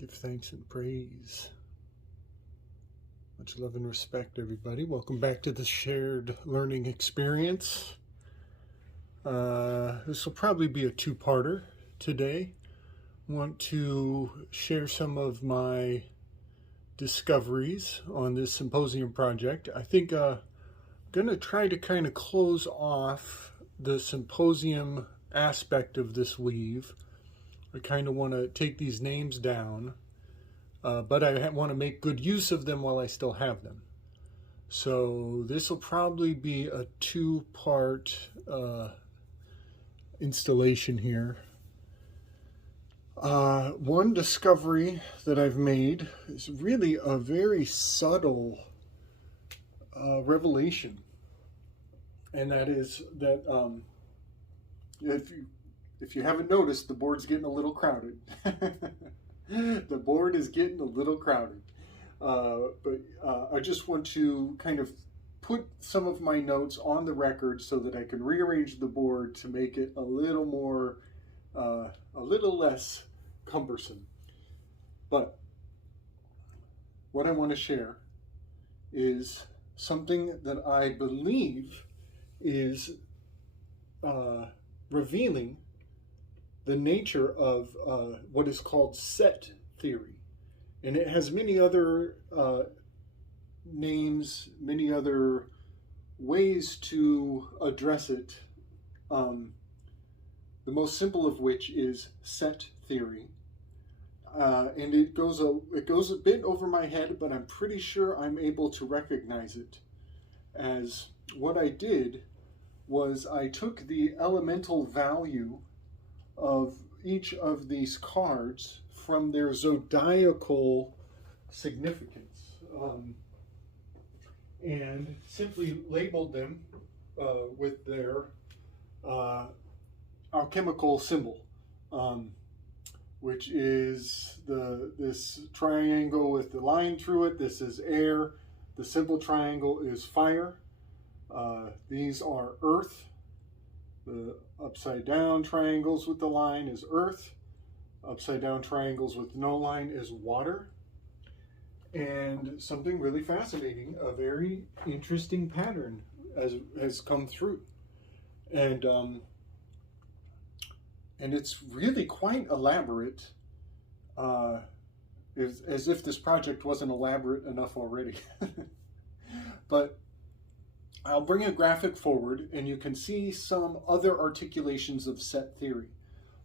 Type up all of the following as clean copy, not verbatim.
Give thanks and praise. Much love and respect, everybody. Welcome back to the shared learning experience. This will probably be a two-parter today. I want to share some of my discoveries on this symposium project. I think I'm going to try to kind of close off the symposium aspect of this weave. I kind of want to take these names down, but I want to make good use of them while I still have them. So this will probably be a two-part installation here. One discovery that I've made is really a very subtle revelation, and that is that if you haven't noticed, the board's getting a little crowded. The board is getting a little crowded. But I just want to kind of put some of my notes on the record so that I can rearrange the board to make it a little more, a little less cumbersome. But what I want to share is something that I believe is revealing the nature of what is called set theory. And it has many other names, many other ways to address it. The most simple of which is set theory. And it goes a bit over my head, but I'm pretty sure I'm able to recognize it as what I did was I took the elemental value of each of these cards from their zodiacal significance, and simply labeled them with their alchemical symbol, which is this triangle with the line through it. This is air. The simple triangle is fire. These are earth. The upside down triangles with the line is earth. Upside down triangles with no line is water. And something really fascinating, a very interesting pattern has come through. And it's really quite elaborate, as if this project wasn't elaborate enough already. But I'll bring a graphic forward and you can see some other articulations of set theory,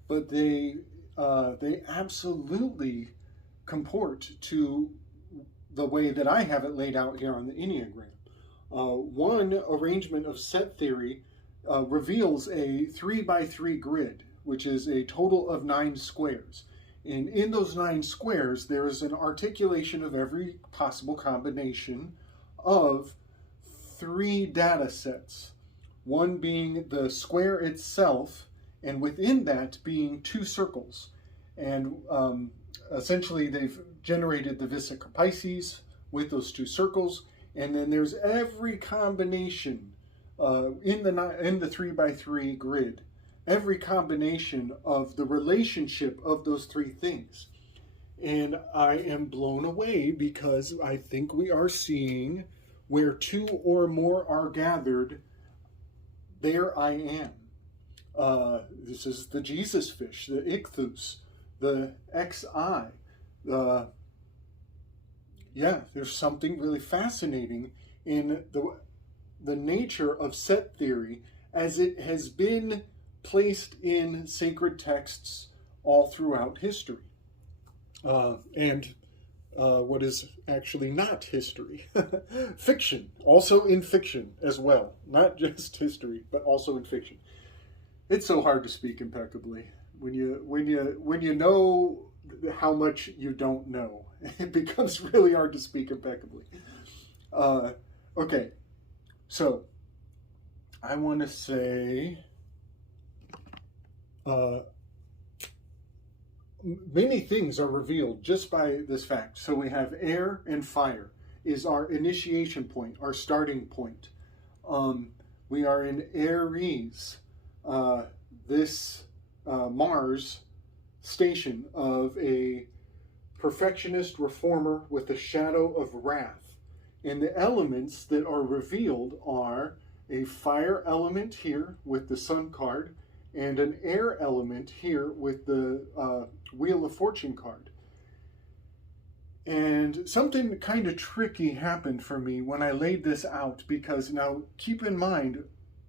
but they absolutely comport to the way that I have it laid out here on the Enneagram. One arrangement of set theory reveals a 3x3 grid, which is a total of 9 squares. And in those 9 squares, there is an articulation of every possible combination of 3 data sets, one being the square itself, and within that being 2 circles. And essentially they've generated the Visica Pisces with those 2 circles, and then there's every combination in the 3x3 grid, every combination of the relationship of those 3 things. And I am blown away because I think we are seeing where 2 or more are gathered, there I am. This is the Jesus fish, the ichthus, the XI. There's something really fascinating in the nature of set theory as it has been placed in sacred texts all throughout history. And what is actually not history. Fiction, also in fiction as well. Not just history, but also in fiction. It's so hard to speak impeccably when you know how much you don't know. It becomes really hard to speak impeccably. Okay, so I want to say many things are revealed just by this fact. So we have air and fire is our initiation point, our starting point. We are in Aries, this Mars station of a perfectionist reformer with a shadow of wrath. And the elements that are revealed are a fire element here with the Sun card, and an air element here with the Wheel of Fortune card. And something kind of tricky happened for me when I laid this out, because now keep in mind,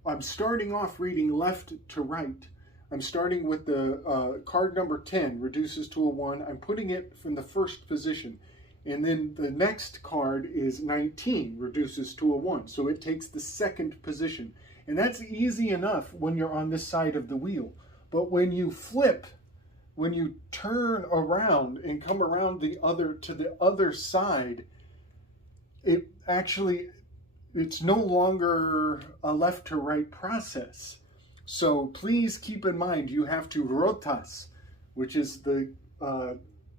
I'm starting off reading left to right. I'm starting with the card number 10, reduces to a 1. I'm putting it from the first position. And then the next card is 19, reduces to a 1. So it takes the second position. And that's easy enough when you're on this side of the wheel. But when you flip, when you turn around and come around to the other side, it's no longer a left to right process. So please keep in mind, you have to rotas, which is the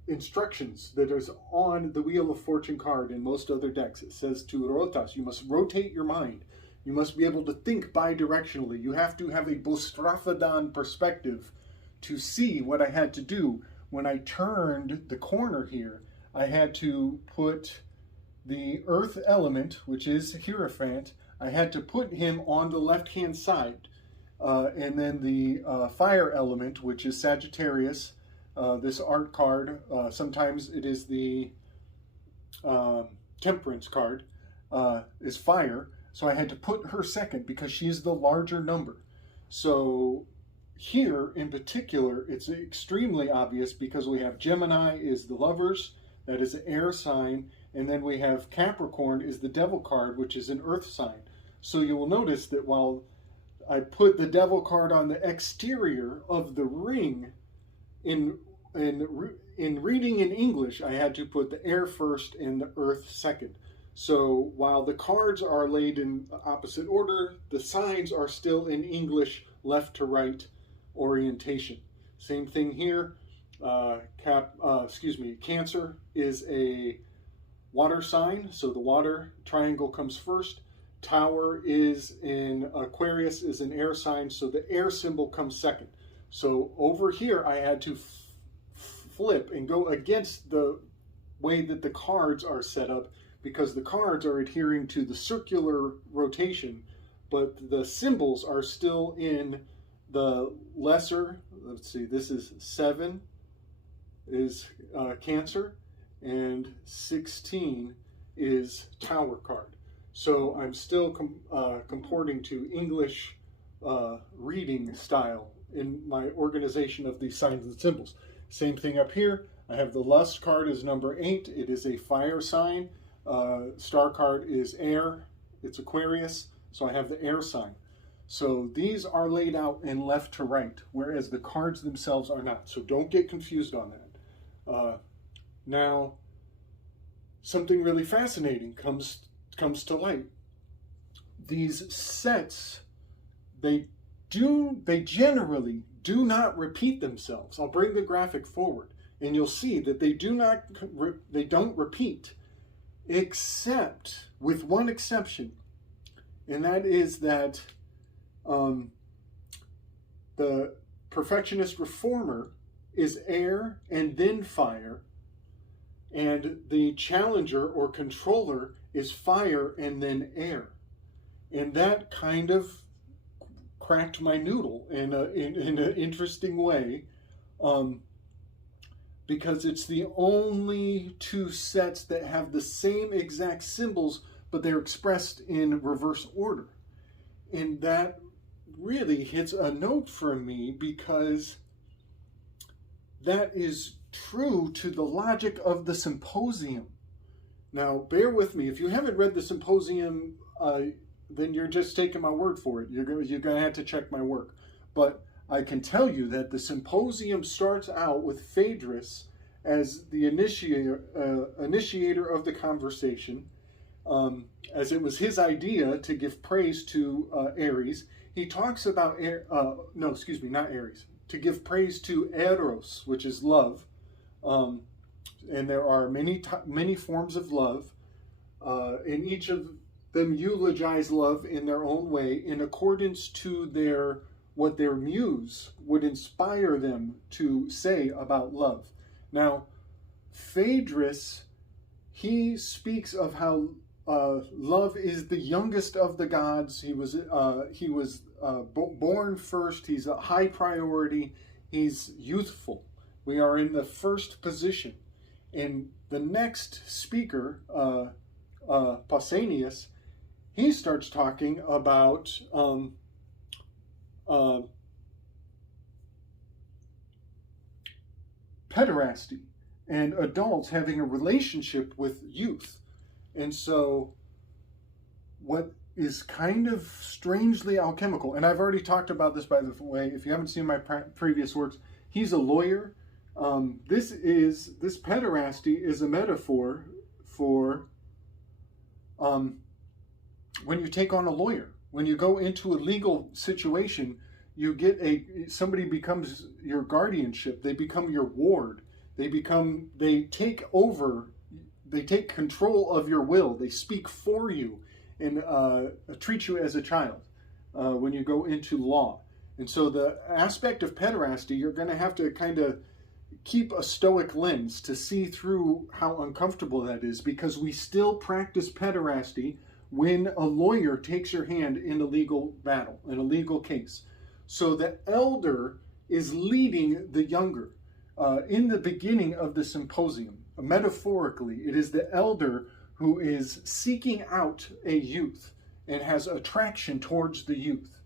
instructions that is on the Wheel of Fortune card in most other decks. It says to rotas. You must rotate your mind. You must be able to think bidirectionally. You have to have a Bostrafadan perspective to see what I had to do. When I turned the corner here, I had to put the earth element, which is Hierophant, I had to put him on the left-hand side. And then the fire element, which is Sagittarius, this art card, sometimes it is the Temperance card, is fire. So I had to put her second because she's the larger number. So here in particular, it's extremely obvious because we have Gemini is the lovers, that is an air sign, and then we have Capricorn is the devil card, which is an earth sign. So you will notice that while I put the devil card on the exterior of the ring, in reading in English, I had to put the air first and the earth second. So while the cards are laid in opposite order, the signs are still in English left to right orientation. Same thing here. Cancer is a water sign, so the water triangle comes first. Tower is in Aquarius is an air sign, so the air symbol comes second. So over here I had to flip and go against the way that the cards are set up, because the cards are adhering to the circular rotation, but the symbols are still in the lesser. Let's see, this is 7 is Cancer, and 16 is Tower card. So I'm still comporting to English reading style in my organization of these signs and symbols. Same thing up here. I have the Lust card is number 8. It is a fire sign. Star card is air. It's Aquarius. So I have the air sign. So these are laid out in left to right, whereas the cards themselves are not. So don't get confused on that. Now, something really fascinating comes to light. These sets, they generally do not repeat themselves. I'll bring the graphic forward, and you'll see that they don't repeat, except with one exception, and that is that the perfectionist reformer is air and then fire, and the challenger or controller is fire and then air. And that kind of cracked my noodle in an interesting way, because it's the only two sets that have the same exact symbols, but they're expressed in reverse order. And that really hits a note for me, because that is true to the logic of the Symposium. Now, bear with me. If you haven't read the Symposium, then you're just taking my word for it. You're going to have to check my work. But I can tell you that the Symposium starts out with Phaedrus as the initiator of the conversation, as it was his idea to give praise to Ares. He talks about, not Ares, to give praise to Eros, which is love. And there are many forms of love, and each of them eulogize love in their own way in accordance to what their muse would inspire them to say about love. Now, Phaedrus, he speaks of how love is the youngest of the gods. He was born first. He's a high priority. He's youthful. We are in the first position. And the next speaker, Pausanias, he starts talking about pederasty and adults having a relationship with youth. And so what is kind of strangely alchemical, and I've already talked about this, by the way, if you haven't seen my previous works, he's a lawyer. This pederasty is a metaphor for when you take on a lawyer. When you go into a legal situation, you get somebody becomes your guardianship. They become your ward. They take over. They take control of your will. They speak for you and treat you as a child when you go into law. And so the aspect of pederasty, you're going to have to kind of keep a stoic lens to see through how uncomfortable that is, because we still practice pederasty when a lawyer takes your hand in a legal battle, in a legal case. So the elder is leading the younger. In the beginning of the symposium, metaphorically, it is the elder who is seeking out a youth and has attraction towards the youth.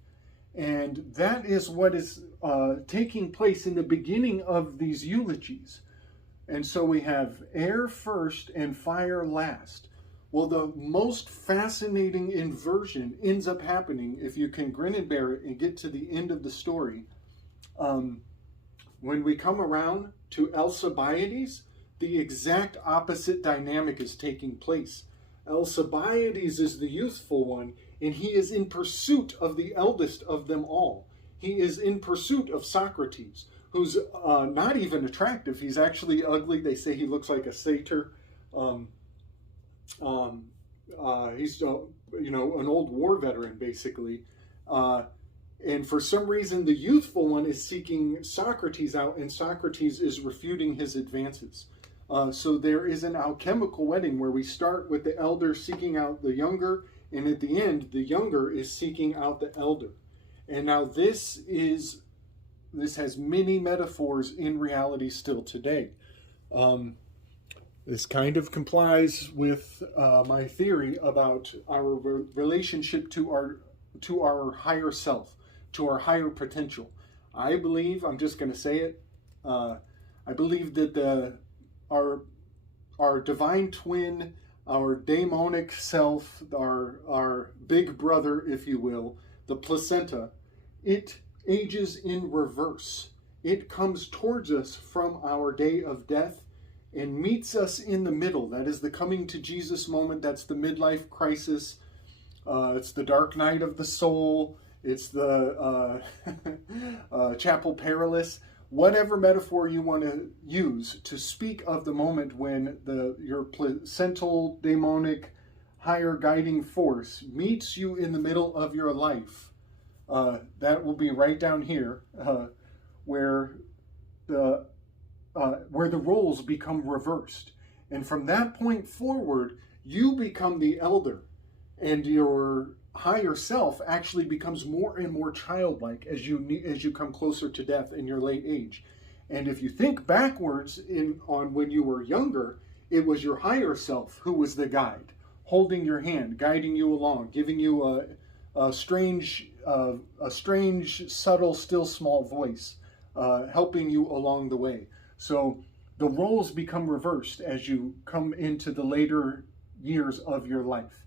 And that is what is taking place in the beginning of these eulogies. And so we have air first and fire last. Well, the most fascinating inversion ends up happening if you can grin and bear it and get to the end of the story. When we come around to Alcibiades, the exact opposite dynamic is taking place. Alcibiades is the youthful one, and he is in pursuit of the eldest of them all. He is in pursuit of Socrates, who's not even attractive. He's actually ugly. They say he looks like a satyr. He's an old war veteran, basically. And for some reason, the youthful one is seeking Socrates out, and Socrates is refuting his advances. So there is an alchemical wedding where we start with the elder seeking out the younger, and at the end, the younger is seeking out the elder. And now this has many metaphors in reality still today. This kind of complies with my theory about our relationship to our higher self, to our higher potential. I believe, I'm just going to say it, I believe that our divine twin, our daemonic self, our big brother, if you will, the placenta, it ages in reverse. It comes towards us from our day of death and meets us in the middle. That is the coming to Jesus moment. That's the midlife crisis. It's the dark night of the soul. It's the chapel perilous. Whatever metaphor you want to use to speak of the moment when your placental, daemonic, higher guiding force meets you in the middle of your life, that will be right down here, where the roles become reversed. And from that point forward, you become the elder, and your higher self actually becomes more and more childlike as you come closer to death in your late age. And if you think backwards on when you were younger, it was your higher self who was the guide, holding your hand, guiding you along, giving you a strange, subtle, still small voice, helping you along the way. So the roles become reversed as you come into the later years of your life.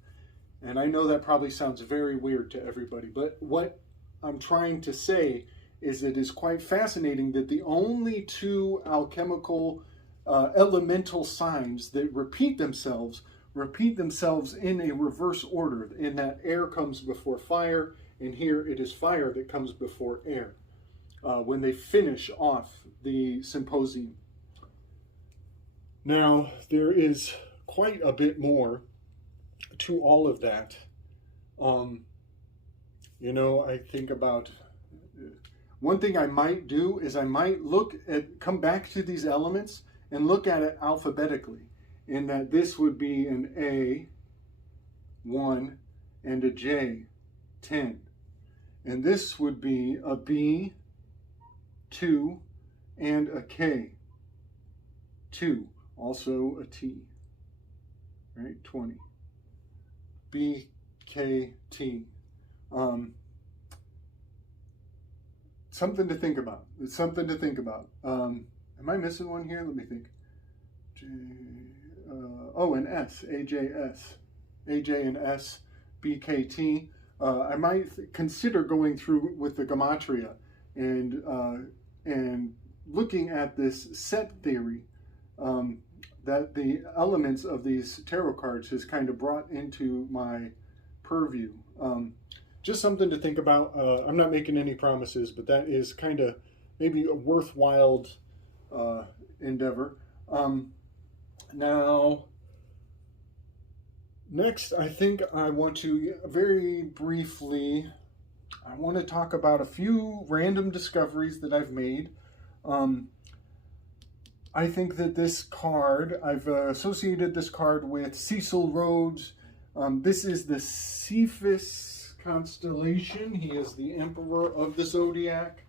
And I know that probably sounds very weird to everybody, but what I'm trying to say is it is quite fascinating that the only two alchemical elemental signs that repeat themselves in a reverse order, in that air comes before fire, and here it is fire that comes before air, when they finish off the symposium. Now, there is quite a bit more to all of that. I think about one thing I might do is I might come back to these elements and look at it alphabetically, in that this would be an A, 1, and a J, 10. And this would be a B, 2, and a K, 2. Also a T, right? 20. B, K, T. Something to think about. It's something to think about. Am I missing one here? Let me think. An S, AJS. AJ and S, BKT. I might consider going through with the gematria and looking at this set theory that the elements of these tarot cards has kind of brought into my purview. Just something to think about. I'm not making any promises, but that is kind of maybe a worthwhile endeavor. Now, next, I think I want to very briefly, I want to talk about a few random discoveries that I've made. I think that this card, I've associated this card with Cecil Rhodes. This is the Cephas constellation. He is the emperor of the zodiac.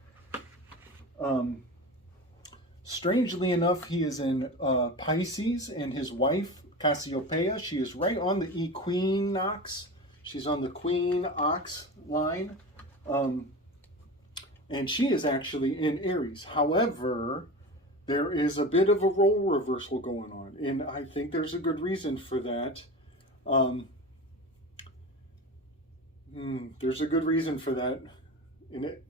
Strangely enough, he is in Pisces, and his wife, Cassiopeia, she is right on the equinox. She's on the queen ox line. And she is actually in Aries. However, there is a bit of a role reversal going on, and I think there's a good reason for that. There's a good reason for that, and it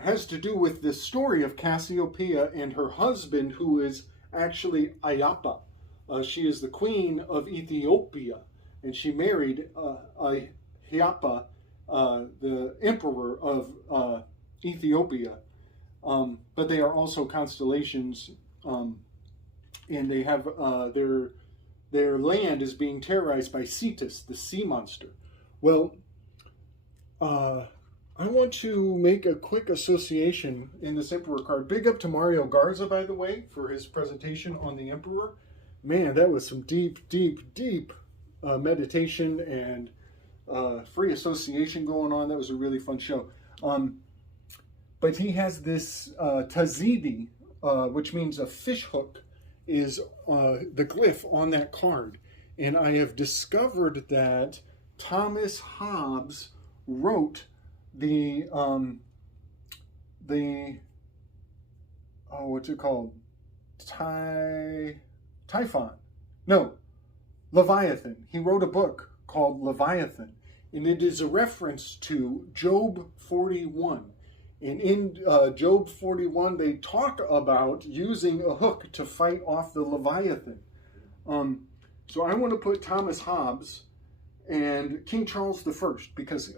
has to do with the story of Cassiopeia and her husband, who is actually Ayapa. She is the queen of Ethiopia, and she married Ayapa, the emperor of Ethiopia. But they are also constellations, and they have their land is being terrorized by Cetus, the sea monster. Well, I want to make a quick association in this Emperor card. Big up to Mario Garza, by the way, for his presentation on the Emperor. Man, that was some deep meditation and free association going on. That was a really fun show. But he has this tazidi, which means a fish hook, is the glyph on that card. And I have discovered that Thomas Hobbes wrote what's it called? Typhon. No, Leviathan. He wrote a book called Leviathan, and it is a reference to Job 41. And in Job 41, they talk about using a hook to fight off the Leviathan. So I want to put Thomas Hobbes and King Charles I, because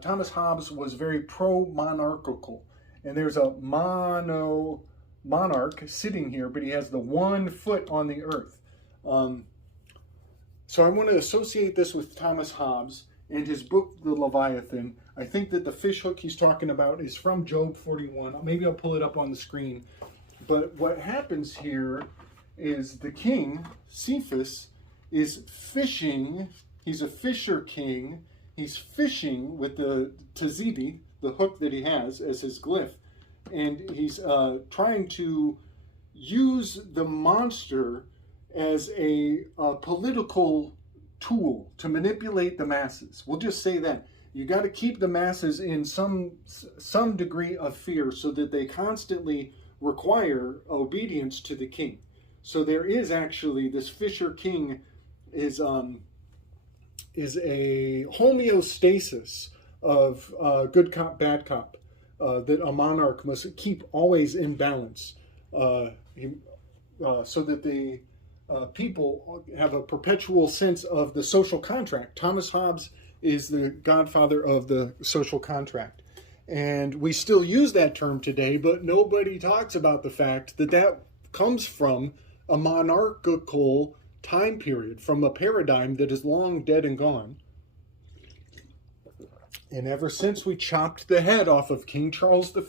Thomas Hobbes was very pro-monarchical. And there's a monarch sitting here, but he has the 1 foot on the earth. So I want to associate this with Thomas Hobbes and his book, The Leviathan. I think that the fish hook he's talking about is from Job 41. Maybe I'll pull it up on the screen. But what happens here is the king, Cephas, is fishing. He's a fisher king. He's fishing with the tazidi, the hook that he has as his glyph. And he's trying to use the monster as a political tool to manipulate the masses. We'll just say that. You got to keep the masses in some degree of fear so that they constantly require obedience to the king. So there is actually, this fisher king is a homeostasis of good cop, bad cop, that a monarch must keep always in balance, so that the people have a perpetual sense of the social contract. Thomas Hobbes is the godfather of the social contract. And we still use that term today, but nobody talks about the fact that that comes from a monarchical time period, from a paradigm that is long dead and gone. And ever since we chopped the head off of King Charles I,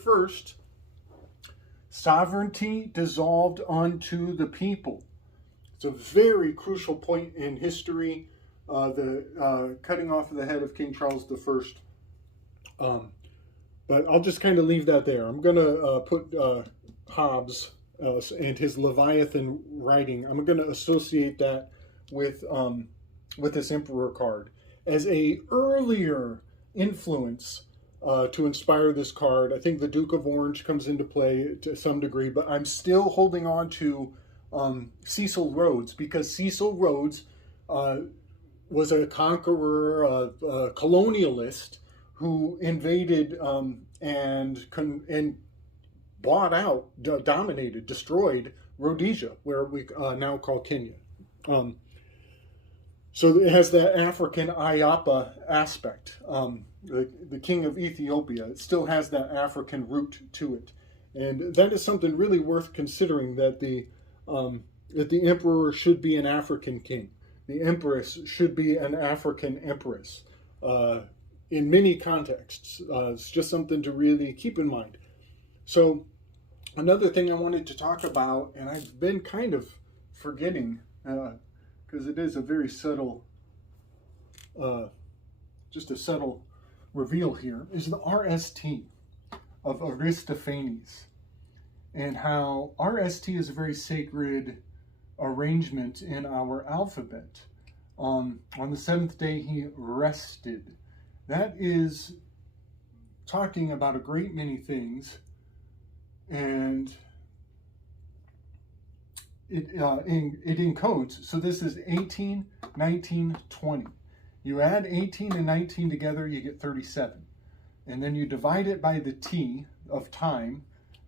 sovereignty dissolved unto the people. It's a very crucial point in history, the cutting off of the head of King Charles I. But I'll just kind of leave that there. I'm going to put Hobbes and his Leviathan writing. I'm going to associate that with this Emperor card as a earlier influence to inspire this card. I think the Duke of Orange comes into play to some degree, but I'm still holding on to Cecil Rhodes, because Cecil Rhodes was a conqueror, a colonialist who invaded and bought out, dominated, destroyed Rhodesia, where we now call Kenya. So it has that African Ayapa aspect. The king of Ethiopia, it still has that African root to it. And that is something really worth considering, that the emperor should be an African king. The empress should be an African empress. In many contexts. It's just something to really keep in mind. So another thing I wanted to talk about, and I've been kind of forgetting, because it is a very subtle, just a subtle reveal here, is the RST of Aristophanes, and how RST is a very sacred arrangement in our alphabet. On the seventh day he rested. That is talking about a great many things, and it encodes. So this is 18, 19, 20. You add 18 and 19 together, you get 37. And then you divide it by the T of time,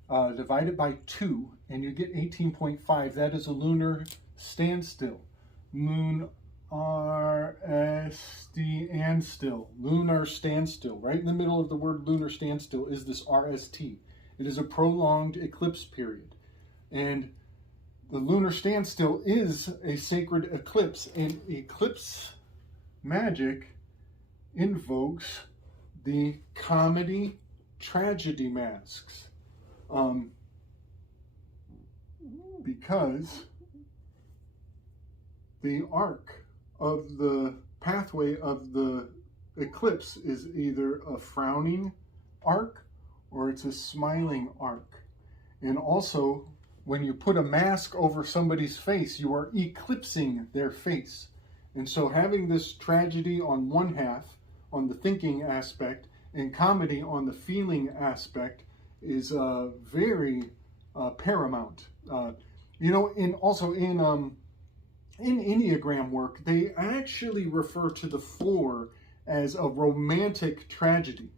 divide it by 2, and you get 18.5. That is a lunar standstill. Lunar standstill. Right in the middle of the word lunar standstill is this RST. It is a prolonged eclipse period. And the lunar standstill is a sacred eclipse, and eclipse magic invokes the comedy tragedy masks. Because the arc of the pathway of the eclipse is either a frowning arc or it's a smiling arc. And also, when you put a mask over somebody's face, you are eclipsing their face. And so having this tragedy on one half, on the thinking aspect, and comedy on the feeling aspect is very paramount. In Enneagram work, they actually refer to the 4 as a romantic tragedy,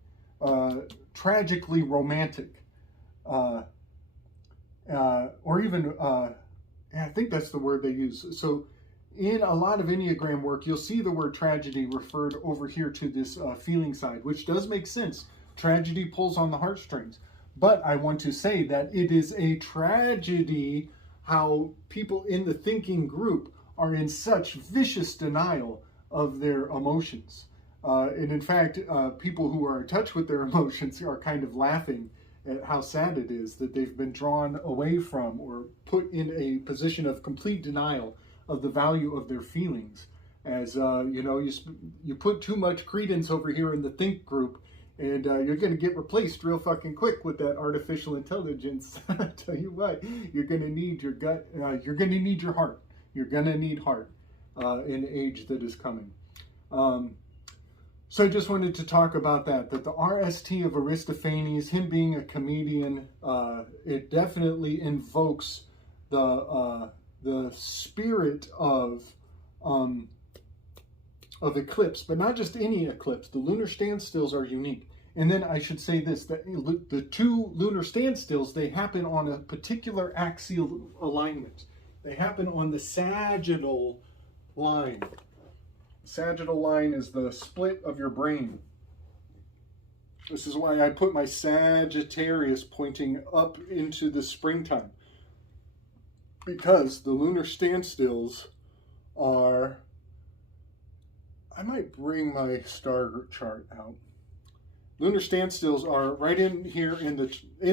tragically romantic, or even, I think that's the word they use. So in a lot of Enneagram work, you'll see the word tragedy referred over here to this feeling side, which does make sense. Tragedy pulls on the heartstrings. But I want to say that it is a tragedy how people in the thinking group are in such vicious denial of their emotions. And in fact, people who are in touch with their emotions are kind of laughing at how sad it is that they've been drawn away from or put in a position of complete denial of the value of their feelings. As you put too much credence over here in the think group, and you're going to get replaced real fucking quick with that artificial intelligence. I tell you what, you're going to need your gut, you're going to need your heart. You're going to need heart in the age that is coming. So I just wanted to talk about that the RST of Aristophanes, him being a comedian, it definitely invokes the spirit of eclipse, but not just any eclipse. The lunar standstills are unique. And then I should say this, that the 2 lunar standstills, they happen on a particular axial alignment. They happen on the sagittal line. Sagittal line is the split of your brain. This is why I put my Sagittarius pointing up into the springtime. Because the lunar standstills are... I might bring my star chart out. Lunar standstills are right in here in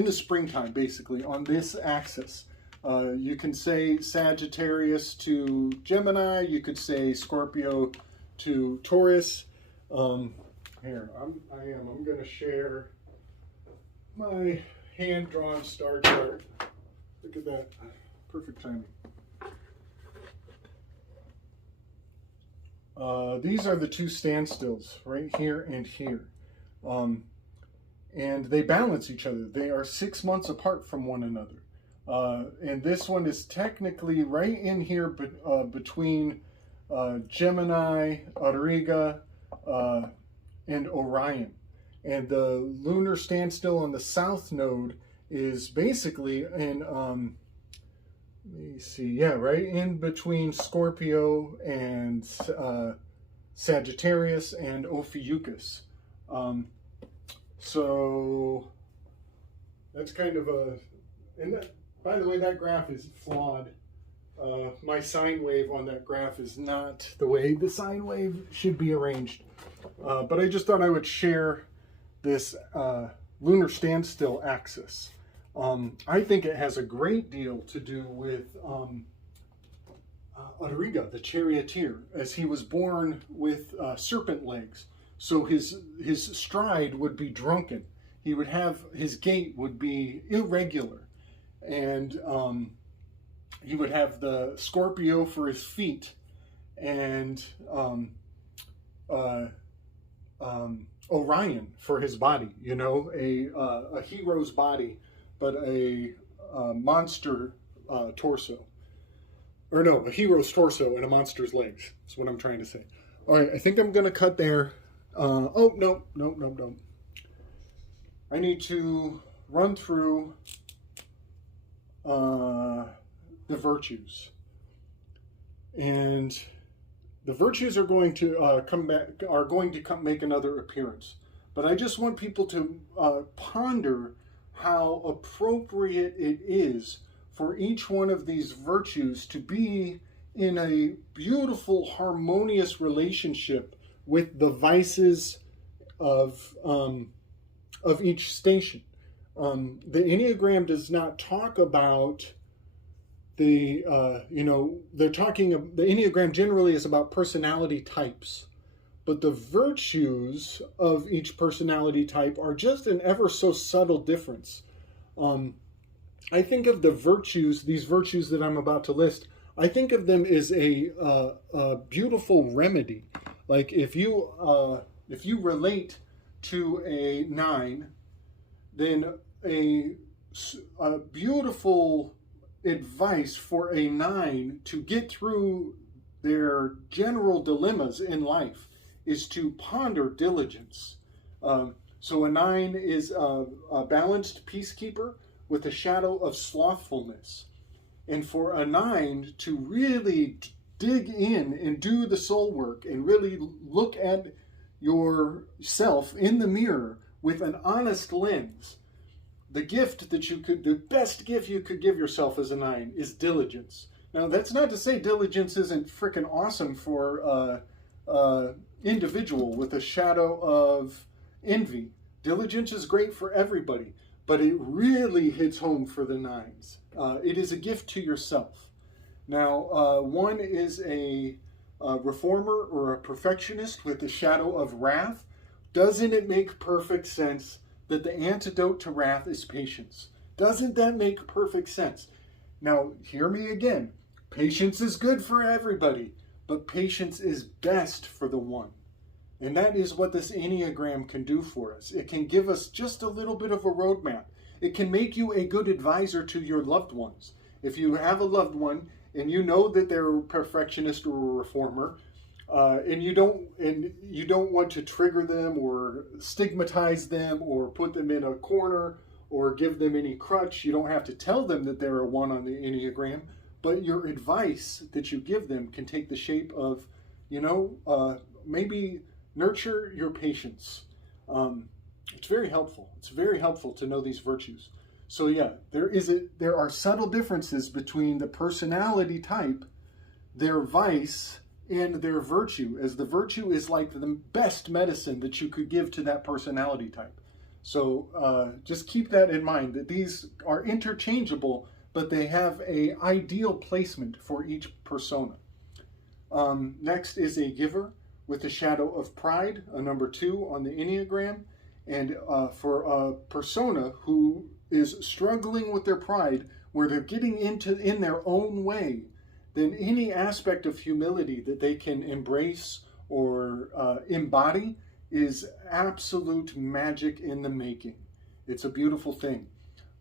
the springtime, basically, on this axis. You can say Sagittarius to Gemini. You could say Scorpio to Taurus. Here, I'm going to share my hand-drawn star chart. Look at that. Perfect timing. These are the two standstills, right here and here. And they balance each other. They are 6 months apart from one another. And this one is technically right in here between Gemini, Auriga, and Orion. And the lunar standstill on the south node is basically in, let me see, yeah, right in between Scorpio and Sagittarius and Ophiuchus. So that's kind of and that, by the way, that graph is flawed. My sine wave on that graph is not the way the sine wave should be arranged. But I just thought I would share this lunar standstill axis. I think it has a great deal to do with Auriga, the charioteer, as he was born with serpent legs. So his stride would be drunken. He would have, his gait would be irregular. And he would have the Scorpio for his feet and Orion for his body, you know, a hero's body, but a monster torso. Or no, a hero's torso and a monster's legs. That's what I'm trying to say. All right, I think I'm going to cut there. Oh, no. I need to run through the virtues. And the virtues are going to make another appearance. But I just want people to ponder how appropriate it is for each one of these virtues to be in a beautiful, harmonious relationship with the vices of each station. The Enneagram does not talk about the Enneagram generally is about personality types, but the virtues of each personality type are just an ever so subtle difference. I think of the virtues, these virtues that I'm about to list, I think of them as a beautiful remedy. Like if you relate to a 9, then a beautiful advice for a 9 to get through their general dilemmas in life is to ponder diligence. So a 9 is a balanced peacekeeper with a shadow of slothfulness. And for a 9 to really dig in and do the soul work and really look at yourself in the mirror with an honest lens, the best gift you could give yourself as a 9 is diligence. Now, that's not to say diligence isn't freaking awesome for individual with a shadow of envy. Diligence is great for everybody, but it really hits home for the 9s. It is a gift to yourself. Now, 1 is a reformer or a perfectionist with a shadow of wrath. Doesn't it make perfect sense that the antidote to wrath is patience? Doesn't that make perfect sense? Now, hear me again. Patience is good for everybody, but patience is best for the 1. And that is what this Enneagram can do for us. It can give us just a little bit of a roadmap. It can make you a good advisor to your loved ones. If you have a loved one and you know that they're a perfectionist or a reformer, and you don't want to trigger them or stigmatize them or put them in a corner or give them any crutch, you don't have to tell them that they're a 1 on the Enneagram, but your advice that you give them can take the shape of, maybe nurture your patience. It's very helpful. It's very helpful to know these virtues. So yeah, there are subtle differences between the personality type, their vice, and their virtue, as the virtue is like the best medicine that you could give to that personality type. So just keep that in mind, that these are interchangeable, but they have a ideal placement for each persona. Next is a giver with the shadow of pride, a number 2 on the Enneagram. And for a persona who is struggling with their pride, where they're getting in their own way, then any aspect of humility that they can embrace or embody is absolute magic in the making. It's a beautiful thing.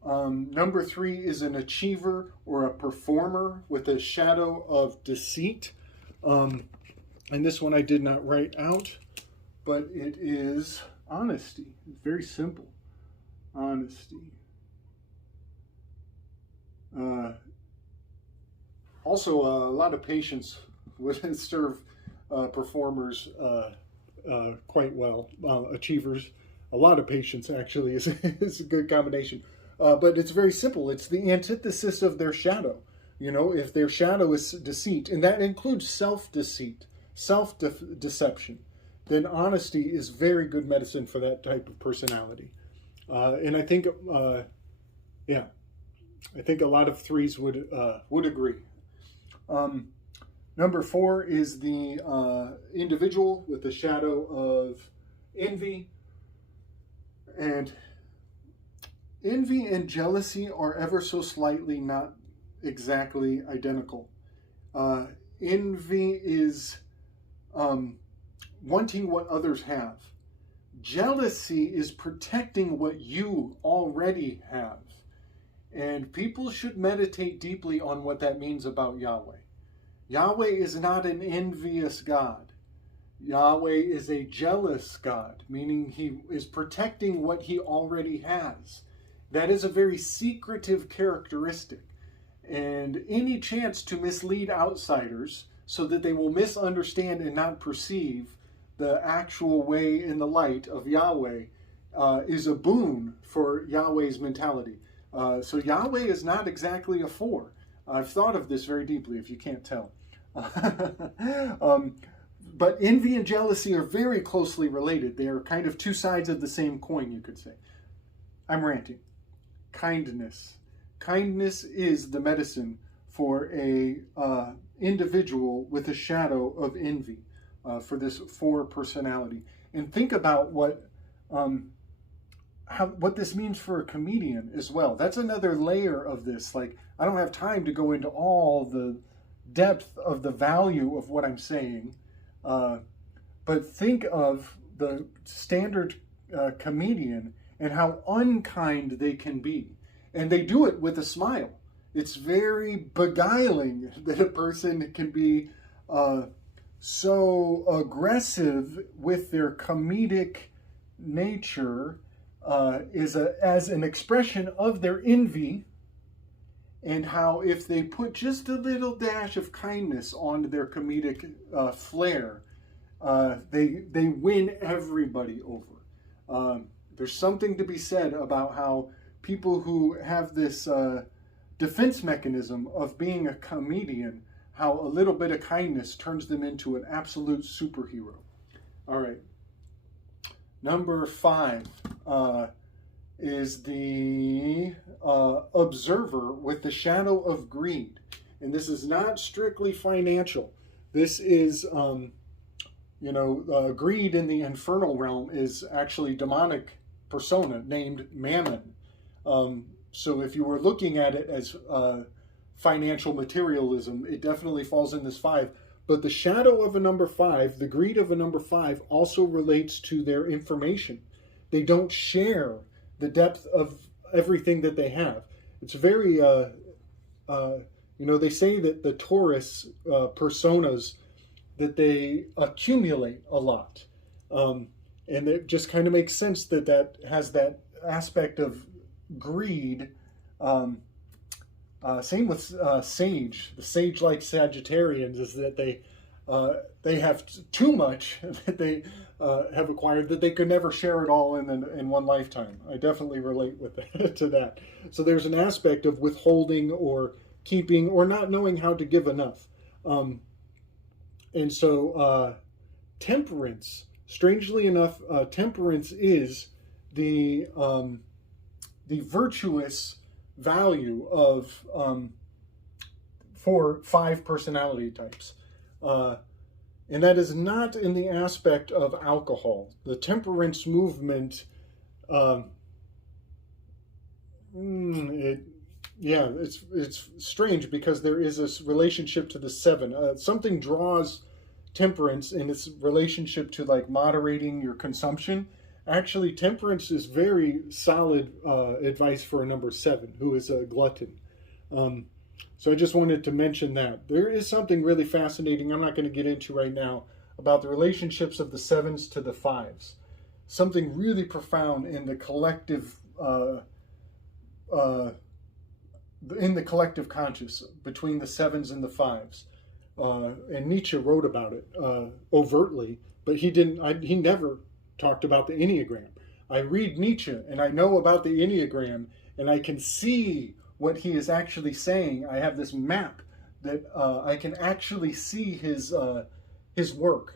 Number 3 is an achiever or a performer with a shadow of deceit. And this one I did not write out, but it is honesty. It's very simple. Honesty. Also, a lot of patience would serve performers quite well. Achievers, a lot of patience actually is a good combination. But it's very simple. It's the antithesis of their shadow. You know, if their shadow is deceit, and that includes self-deceit, self-deception, then honesty is very good medicine for that type of personality. And I think, I think a lot of 3s would agree. Number 4 is the individual with the shadow of envy. And envy and jealousy are ever so slightly not exactly identical. Envy is wanting what others have. Jealousy is protecting what you already have. And people should meditate deeply on what that means about Yahweh. Yahweh is not an envious God. Yahweh is a jealous God, meaning he is protecting what he already has. That is a very secretive characteristic. And any chance to mislead outsiders so that they will misunderstand and not perceive the actual way in the light of Yahweh is a boon for Yahweh's mentality. So Yahweh is not exactly a 4. I've thought of this very deeply, if you can't tell. But envy and jealousy are very closely related. They are kind of 2 sides of the same coin, you could say. I'm ranting. Kindness. Kindness is the medicine for a individual with a shadow of envy, for this 4 personality. And think about what this means for a comedian as well. That's another layer of this. Like, I don't have time to go into all the depth of the value of what I'm saying, but think of the standard comedian and how unkind they can be. And they do it with a smile. It's very beguiling that a person can be so aggressive with their comedic nature as an expression of their envy, and how if they put just a little dash of kindness onto their comedic flair, they win everybody over. There's something to be said about how people who have this defense mechanism of being a comedian, how a little bit of kindness turns them into an absolute superhero. All right. Number 5 is the observer with the shadow of greed. And this is not strictly financial. This is, greed in the infernal realm is actually demonic persona named Mammon. So if you were looking at it as financial materialism, it definitely falls in this 5. But the shadow of a number 5, the greed of a number 5, also relates to their information. They don't share the depth of everything that they have. It's very, they say that the Taurus personas, that they accumulate a lot. And it just kind of makes sense that has that aspect of greed. Same with Sage. The Sage-like Sagittarians is that they have too much that they have acquired, that they could never share it all in one lifetime. I definitely relate with that, to that. So there's an aspect of withholding or keeping or not knowing how to give enough. And so temperance, strangely enough, temperance is the virtuous value of for 5 personality types. And that is not in the aspect of alcohol. The temperance movement, it's strange because there is this relationship to the 7. Something draws temperance in its relationship to like moderating your consumption. Actually, temperance is very solid advice for a number 7 who is a glutton. So I just wanted to mention that. There is something really fascinating I'm not going to get into right now about the relationships of the 7s to the 5s. Something really profound in the collective conscious between the 7s and the 5s. And Nietzsche wrote about it overtly, but he never talked about the Enneagram. I read Nietzsche and I know about the Enneagram and I can see what he is actually saying. I have this map that I can actually see his work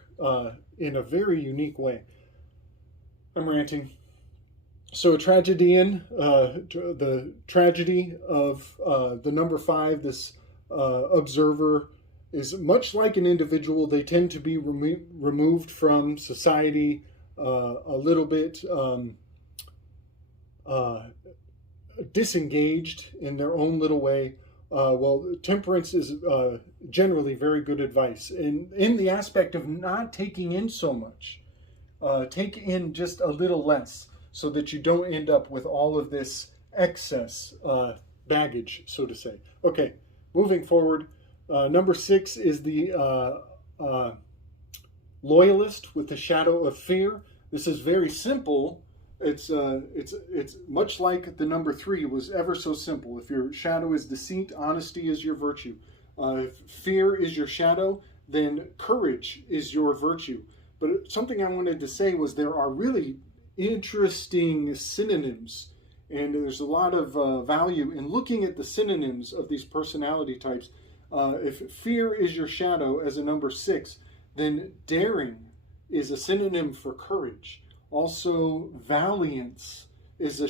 in a very unique way. I'm ranting. So a tragedian, the tragedy of the number 5, this observer, is much like an individual. They tend to be removed from society a little bit, disengaged in their own little way. Well, temperance is generally very good advice. And in the aspect of not taking in so much, take in just a little less so that you don't end up with all of this excess baggage, so to say. Okay, moving forward. Number 6 is the loyalist with the shadow of fear. This is very simple. It's much like the number 3 was ever so simple. If your shadow is deceit, honesty is your virtue. If fear is your shadow, then courage is your virtue. But something I wanted to say was there are really interesting synonyms, and there's a lot of value in looking at the synonyms of these personality types. If fear is your shadow as a number 6, then daring is a synonym for courage. Also, valiance is a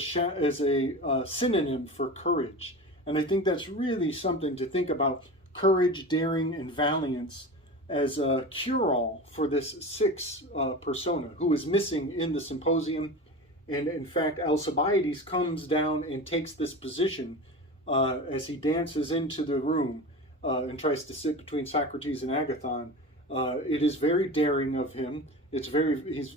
synonym for courage. And I think that's really something to think about. Courage, daring, and valiance as a cure-all for this 6 persona who is missing in the Symposium. And in fact, Alcibiades comes down and takes this position as he dances into the room and tries to sit between Socrates and Agathon. It is very daring of him. He's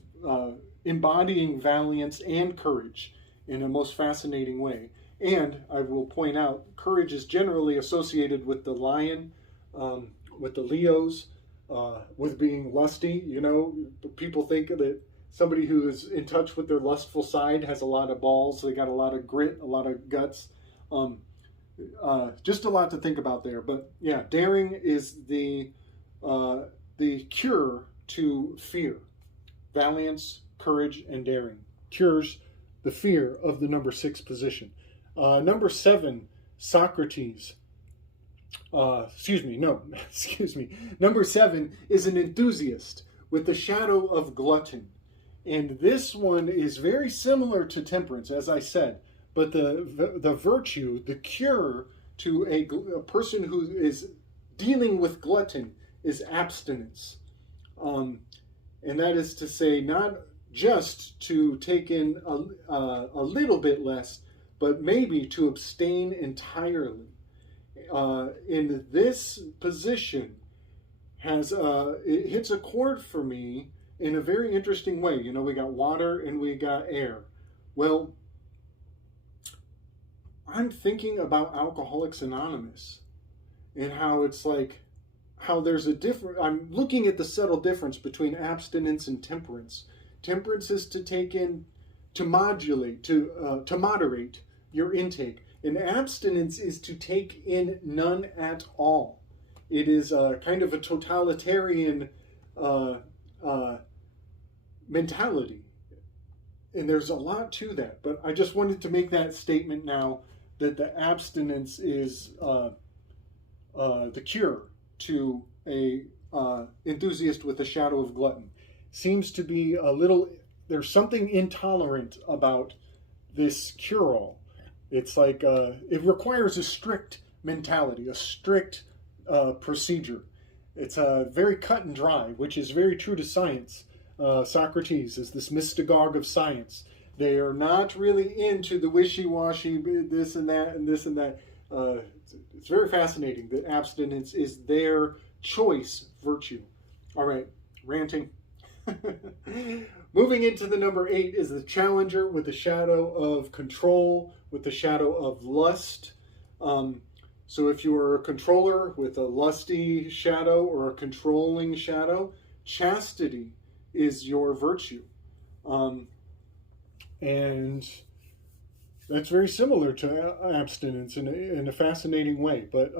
embodying valiance and courage in a most fascinating way. And I will point out, courage is generally associated with the lion, with the Leos, with being lusty. You know, people think that somebody who is in touch with their lustful side has a lot of balls. They got a lot of grit, a lot of guts. Just a lot to think about there. But yeah, daring is the cure to fear. Valiance, courage, and daring cures the fear of the number 6 position. Number 7, Socrates. Number 7 is an enthusiast with the shadow of glutton. And this one is very similar to temperance, as I said. But the virtue, the cure to a person who is dealing with glutton is abstinence. And that is to say, not just to take in a little bit less, but maybe to abstain entirely. In this position, it hits a chord for me in a very interesting way. You know, we got water and we got air. Well, I'm thinking about Alcoholics Anonymous and how it's like, how there's I'm looking at the subtle difference between abstinence and temperance. Temperance is to take in, to modulate, to moderate your intake. And abstinence is to take in none at all. It is kind of a totalitarian mentality. And there's a lot to that. But I just wanted to make that statement now, that the abstinence is the cure to a enthusiast with a shadow of glutton. Seems to be there's something intolerant about this cure-all. It's like, it requires a strict mentality, a strict procedure. It's very cut and dry, which is very true to science. Socrates is this mystagogue of science. They are not really into the wishy-washy, this and that, and this and that. It's very fascinating that abstinence is their choice virtue. All right, ranting. Moving into the number 8 is the challenger with the shadow of control, with the shadow of lust. So if you are a controller with a lusty shadow or a controlling shadow, chastity is your virtue. And that's very similar to abstinence in a fascinating way. But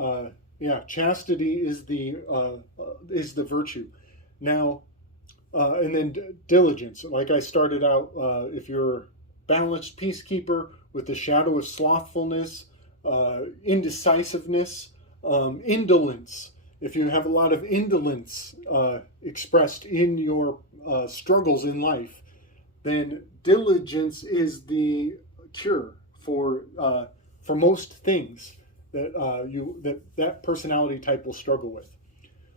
yeah, chastity is the virtue. Now, and then diligence. Like I started out, if you're balanced peacekeeper with the shadow of slothfulness, indecisiveness, indolence. If you have a lot of indolence expressed in your struggles in life, then diligence is the cure for most things that that personality type will struggle with.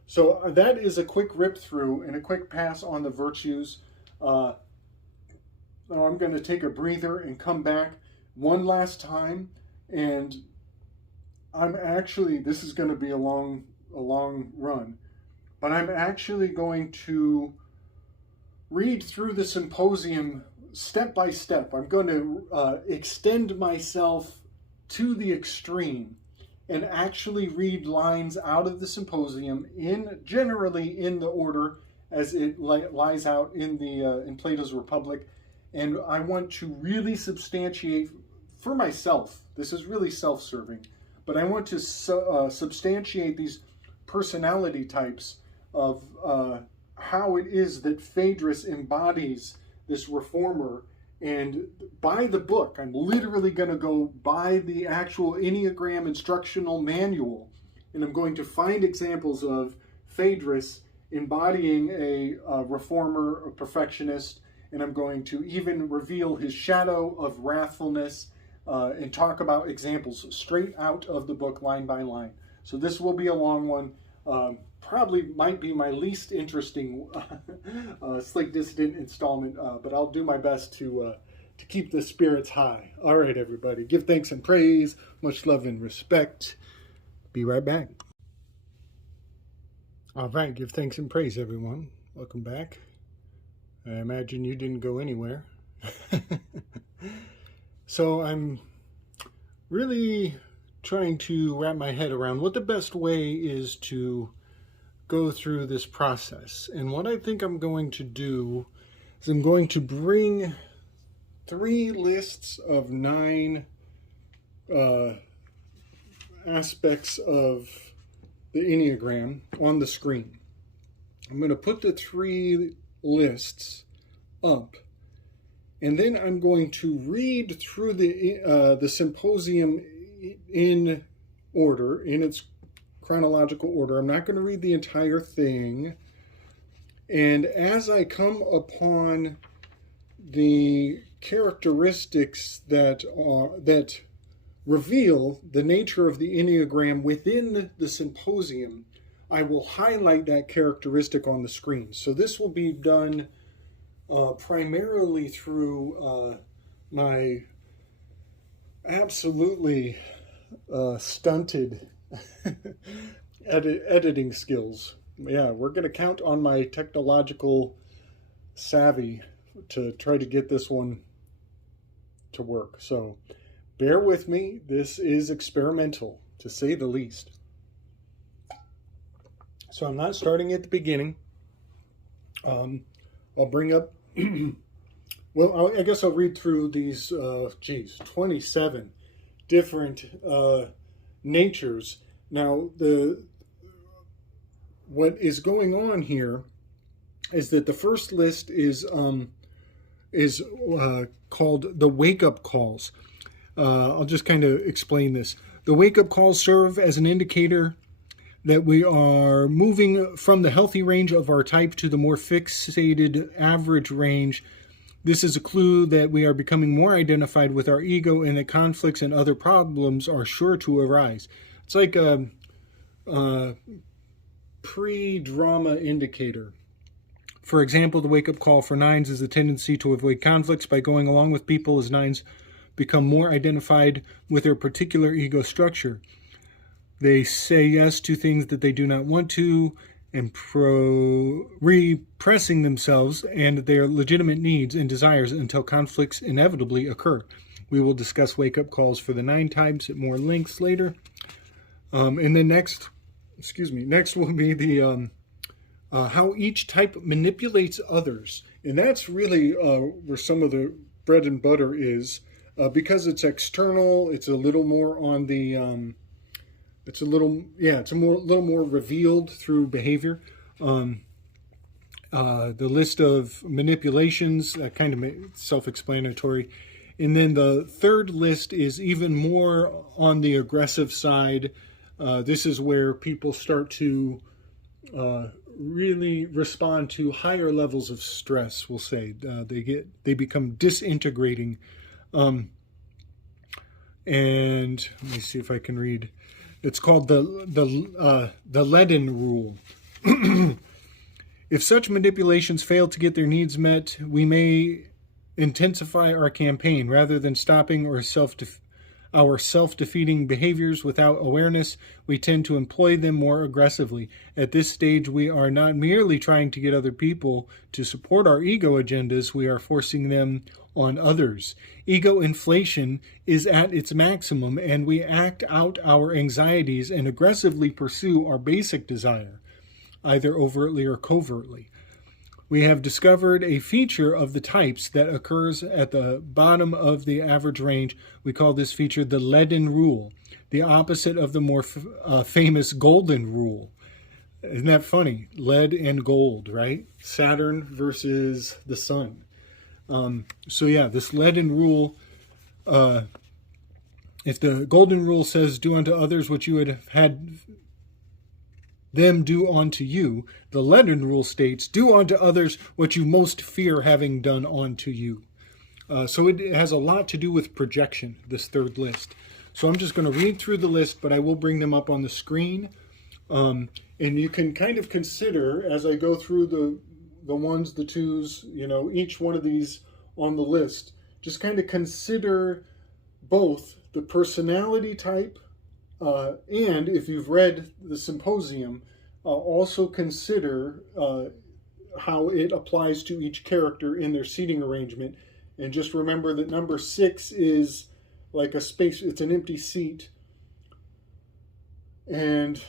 So that is a quick rip through and a quick pass on the virtues. Now I'm going to take a breather and come back one last time, and this is going to be a long run, but I'm actually going to read through the Symposium step by step. I'm going to extend myself to the extreme and actually read lines out of the Symposium generally in the order as it lies out in Plato's Republic. And I want to really substantiate for myself. This is really self-serving, but I want to substantiate these personality types of how it is that Phaedrus embodies this reformer. And by the book, I'm literally going to go by the actual Enneagram instructional manual, and I'm going to find examples of Phaedrus embodying a reformer, a perfectionist, and I'm going to even reveal his shadow of wrathfulness and talk about examples straight out of the book, line by line. So this will be a long one. Probably might be my least interesting Slick Dissident installment, but I'll do my best to keep the spirits high. All right, everybody. Give thanks and praise. Much love and respect. Be right back. All right. Give thanks and praise, everyone. Welcome back. I imagine you didn't go anywhere. So I'm really trying to wrap my head around what the best way is to go through this process. And what I think I'm going to do is I'm going to bring 3 lists of 9 aspects of the Enneagram on the screen. I'm going to put the 3 lists up, and then I'm going to read through the Symposium in order, in its chronological order. I'm not going to read the entire thing. And as I come upon the characteristics that reveal the nature of the Enneagram within the Symposium, I will highlight that characteristic on the screen. So this will be done primarily through my absolutely stunted editing skills. Yeah, we're going to count on my technological savvy to try to get this one to work. So bear with me. This is experimental, to say the least. So I'm not starting at the beginning. I'll bring up, well, I guess I'll read through these, 27 different natures. Now, what is going on here is that the first list is called the wake-up calls. I'll just kind of explain this. The wake-up calls serve as an indicator that we are moving from the healthy range of our type to the more fixated average range. This is a clue that we are becoming more identified with our ego and that conflicts and other problems are sure to arise. It's like a pre-drama indicator. For example, the wake-up call for nines is a tendency to avoid conflicts by going along with people as nines become more identified with their particular ego structure. They say yes to things that they do not want to, and repressing themselves and their legitimate needs and desires until conflicts inevitably occur. We will discuss wake-up calls for the 9 types at more length later. And then next will be the how each type manipulates others. And that's really where some of the bread and butter is, because it's external. It's a little more on the it's a little more revealed through behavior. The list of manipulations, kind of self-explanatory. And then the third list is even more on the aggressive side. This is where people start to really respond to higher levels of stress, we'll say. They become disintegrating. And let me see if I can read. It's called the leaden rule. If such manipulations fail to get their needs met, we may intensify our campaign rather than stopping our self-defeating behaviors without awareness. We tend to employ them more aggressively. At this stage, we are not merely trying to get other people to support our ego agendas, we are forcing them on others. Ego inflation is at its maximum, and we act out our anxieties and aggressively pursue our basic desire, either overtly or covertly. We have discovered a feature of the types that occurs at the bottom of the average range. We call this feature the leaden rule, the opposite of the more famous golden rule. Isn't that funny? Lead and gold, right? Saturn versus the sun. This leaden rule, if the golden rule says, do unto others what you would have had them do unto you, the leaden rule states, do unto others what you most fear having done unto you. So it has a lot to do with projection, this third list. So I'm just going to read through the list, but I will bring them up on the screen. And you can kind of consider, as I go through the ones, the twos, each one of these on the list, just kind of consider both the personality type and, if you've read the Symposium, also consider how it applies to each character in their seating arrangement. And just remember that number 6 is like a space, it's an empty seat. And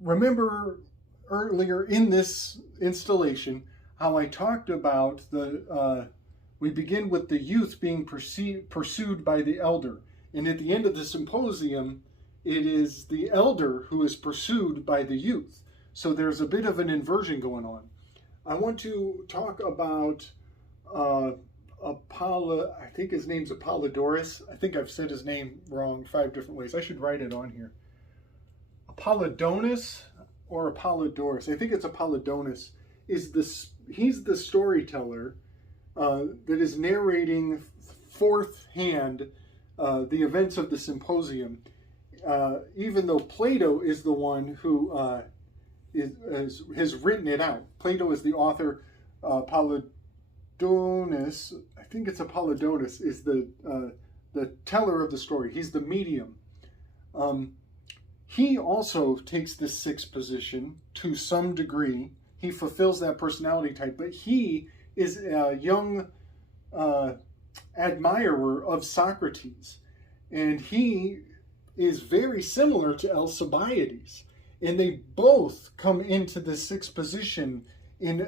remember earlier in this installation how I talked about we begin with the youth being pursued by the elder. And at the end of the Symposium, it is the elder who is pursued by the youth. So there's a bit of an inversion going on. I want to talk about I think his name's Apollodorus. I think I've said his name wrong 5 different ways. I should write it on here. Apollodonus or Apollodorus. I think it's Apollodonus. He's the storyteller that is narrating fourth hand the events of the Symposium, even though Plato is the one who has written it out. Plato is the author. Apollodonus, I think it's Apollodonus, is the teller of the story. He's the medium. He also takes this 6th position to some degree. He fulfills that personality type, but he is a young admirer of Socrates, and he is very similar to Alcibiades, and they both come into the 6th position in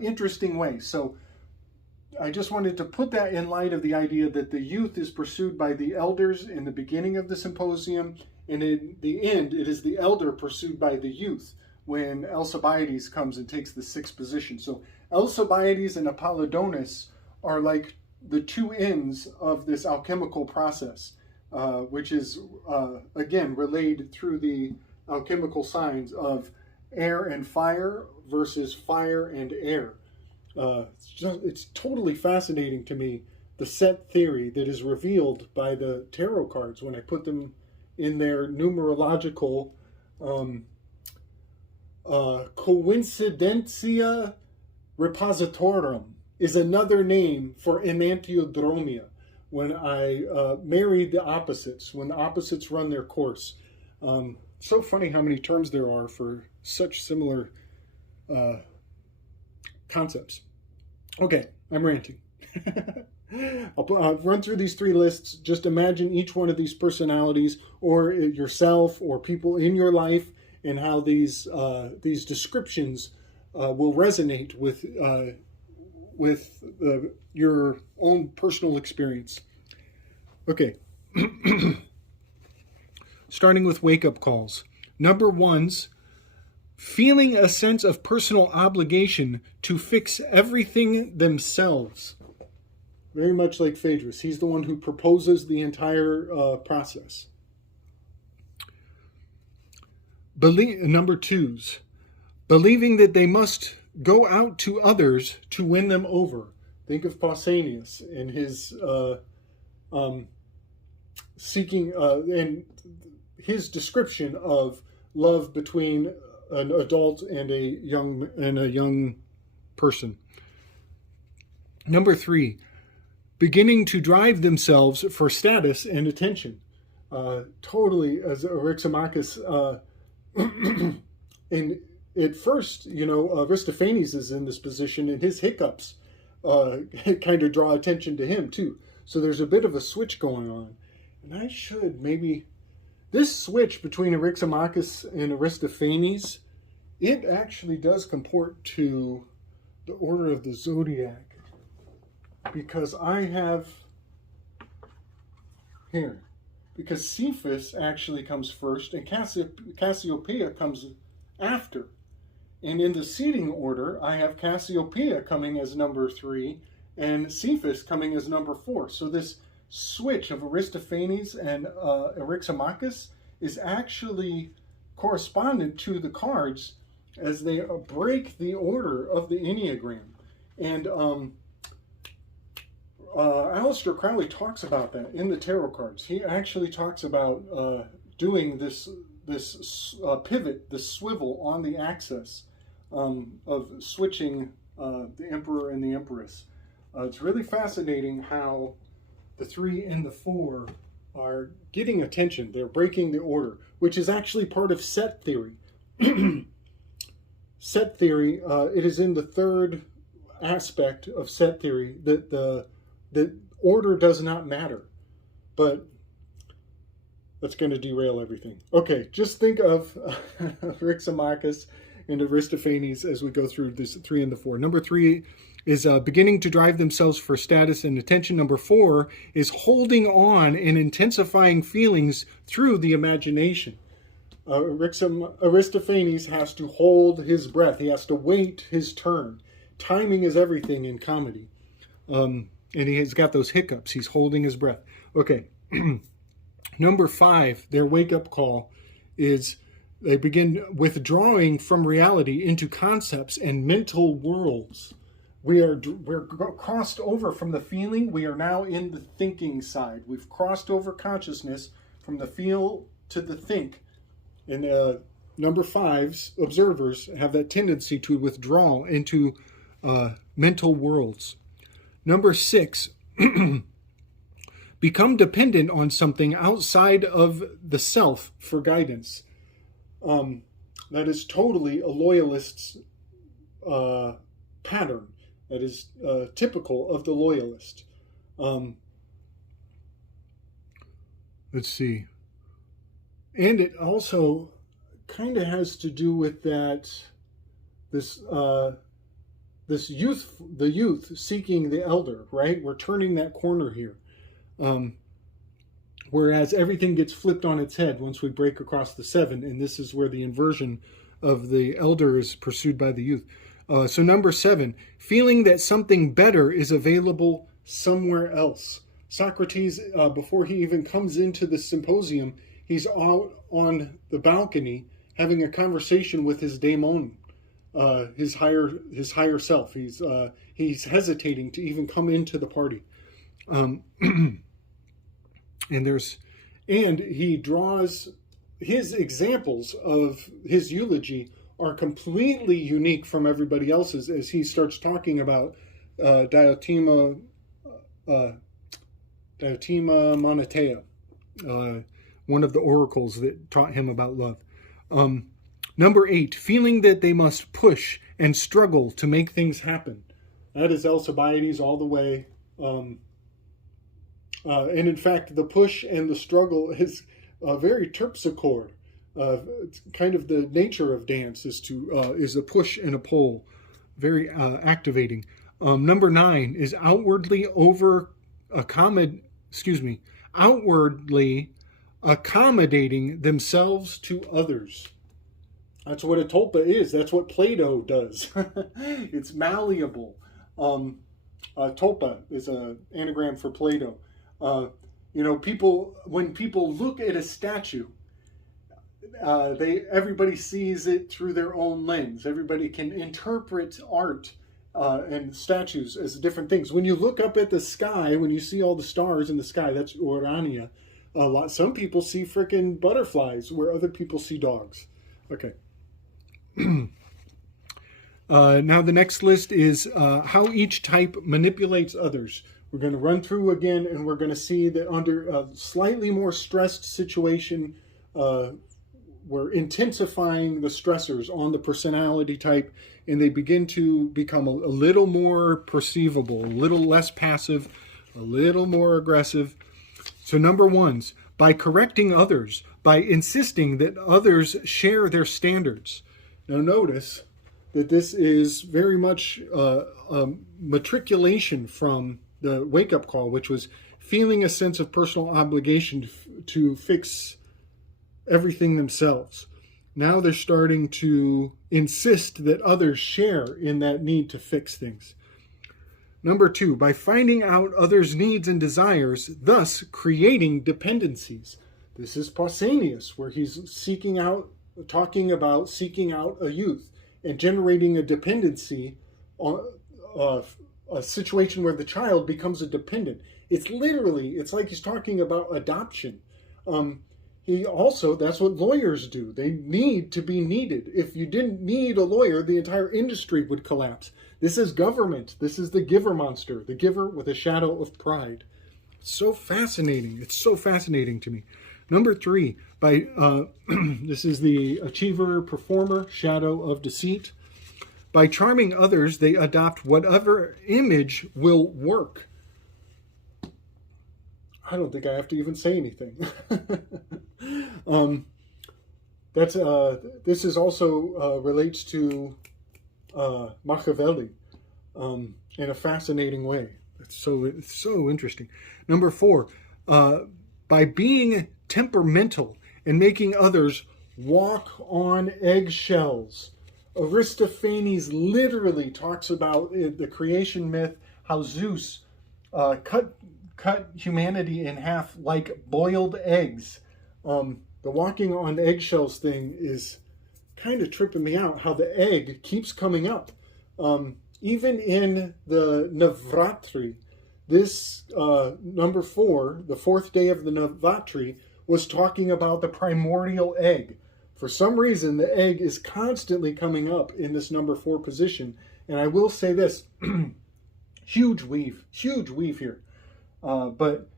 interesting ways. So I just wanted to put that in light of the idea that the youth is pursued by the elders in the beginning of the Symposium, and in the end it is the elder pursued by the youth when Alcibiades comes and takes the 6th position. So Alcibiades and Apollodonus are like the two ends of this alchemical process. which is, again, relayed through the alchemical signs of air and fire versus fire and air. It's totally fascinating to me, the set theory that is revealed by the tarot cards when I put them in their numerological coincidentia repositorum is another name for enantiodromia, when I marry the opposites, when the opposites run their course. So funny how many terms there are for such similar concepts. Okay, I'm ranting. I'll run through these three lists. Just imagine each one of these personalities, or yourself, or people in your life, and how these descriptions will resonate with your own personal experience. Okay. Starting with wake-up calls. Number one's feeling a sense of personal obligation to fix everything themselves. Very much like Phaedrus. He's the one who proposes the entire process. Number two's believing that they must go out to others to win them over. Think of Pausanias and his seeking and his description of love between an adult and a young person. Number three, beginning to drive themselves for status and attention. Totally, as Eryximachus, and at first, Aristophanes is in this position, and his hiccups kind of draw attention to him too. So there's a bit of a switch going on. And I should maybe, this switch between Eryximachus and Aristophanes, it actually does comport to the order of the zodiac. Because I have here, because Cephas actually comes first and Cassiopeia comes after. And in the seating order, I have Cassiopeia coming as number 3 and Cephas coming as number 4. So this switch of Aristophanes and Eryximachus is actually correspondent to the cards as they break the order of the Enneagram. And Aleister Crowley talks about that in the tarot cards. He actually talks about doing this pivot, this swivel on the axis of switching the Emperor and the Empress. It's really fascinating how the 3 and the 4 are getting attention. They're breaking the order, which is actually part of set theory. Set theory, it is in the third aspect of set theory that the order does not matter. But that's going to derail everything. Okay, just think of Eryximachus and Aristophanes as we go through this 3 and the 4. Number 3 is beginning to drive themselves for status and attention. Number 4 is holding on and intensifying feelings through the imagination. Aristophanes has to hold his breath. He has to wait his turn. Timing is everything in comedy. And he has got those hiccups. He's holding his breath. Okay. Number 5, their wake-up call is they begin withdrawing from reality into concepts and mental worlds. We're crossed over from the feeling. We are now in the thinking side. We've crossed over consciousness from the feel to the think. And number 5's observers have that tendency to withdraw into mental worlds. Number 6, become dependent on something outside of the self for guidance. That is totally a loyalist's pattern. That is typical of the loyalist. Let's see. And it also kind of has to do with that, this youth, the youth seeking the elder, right? We're turning that corner here. Whereas everything gets flipped on its head once we break across the 7, and this is where the inversion of the elder is pursued by the youth. So number 7, feeling that something better is available somewhere else. Socrates, before he even comes into the symposium, he's out on the balcony having a conversation with his daemon, his higher self. He's hesitating to even come into the party, and he draws his examples of his eulogy are completely unique from everybody else's as he starts talking about Diotima Monetea, one of the oracles that taught him about love. Number 8, feeling that they must push and struggle to make things happen. That is Alcibiades all the way. And in fact, the push and the struggle is very terpsichore. It's kind of the nature of dance is a push and a pull, very activating. Number 9 is outwardly accommodating themselves to others. That's what a tulpa is. That's what Plato does. It's malleable. Tulpa is an anagram for Plato. When people look at a statue, everybody sees it through their own lens. Everybody can interpret art and statues as different things. When you look up at the sky, when you see all the stars in the sky, that's Urania. Some people see freaking butterflies where other people see dogs. Okay. Now the next list is how each type manipulates others. We're going to run through again, and we're going to see that under a slightly more stressed situation, we're intensifying the stressors on the personality type, and they begin to become a little more perceivable, a little less passive, a little more aggressive. So number 1's, by correcting others, by insisting that others share their standards. Now notice that this is very much a matriculation from the wake-up call, which was feeling a sense of personal obligation to fix everything themselves. Now they're starting to insist that others share in that need to fix things. Number 2, by finding out others' needs and desires, thus creating dependencies. This is Pausanias, where he's talking about seeking out a youth and generating a dependency on a situation where the child becomes a dependent. It's like he's talking about adoption. That's what lawyers do. They need to be needed. If you didn't need a lawyer, the entire industry would collapse. This is government. This is the giver monster, the giver with a shadow of pride. It's so fascinating. It's so fascinating to me. Number 3, this is the achiever performer, shadow of deceit. By charming others, they adopt whatever image will work. I don't think I have to even say anything. This is also relates to Machiavelli in a fascinating way. It's so interesting. Number 4, by being temperamental and making others walk on eggshells. Aristophanes literally talks about the creation myth, how Zeus cut humanity in half like boiled eggs. The walking on eggshells thing is kind of tripping me out, how the egg keeps coming up. Even in the Navratri, this number 4, the 4th day of the Navratri, was talking about the primordial egg. For some reason, the egg is constantly coming up in this number 4 position. And I will say this, huge weave here. But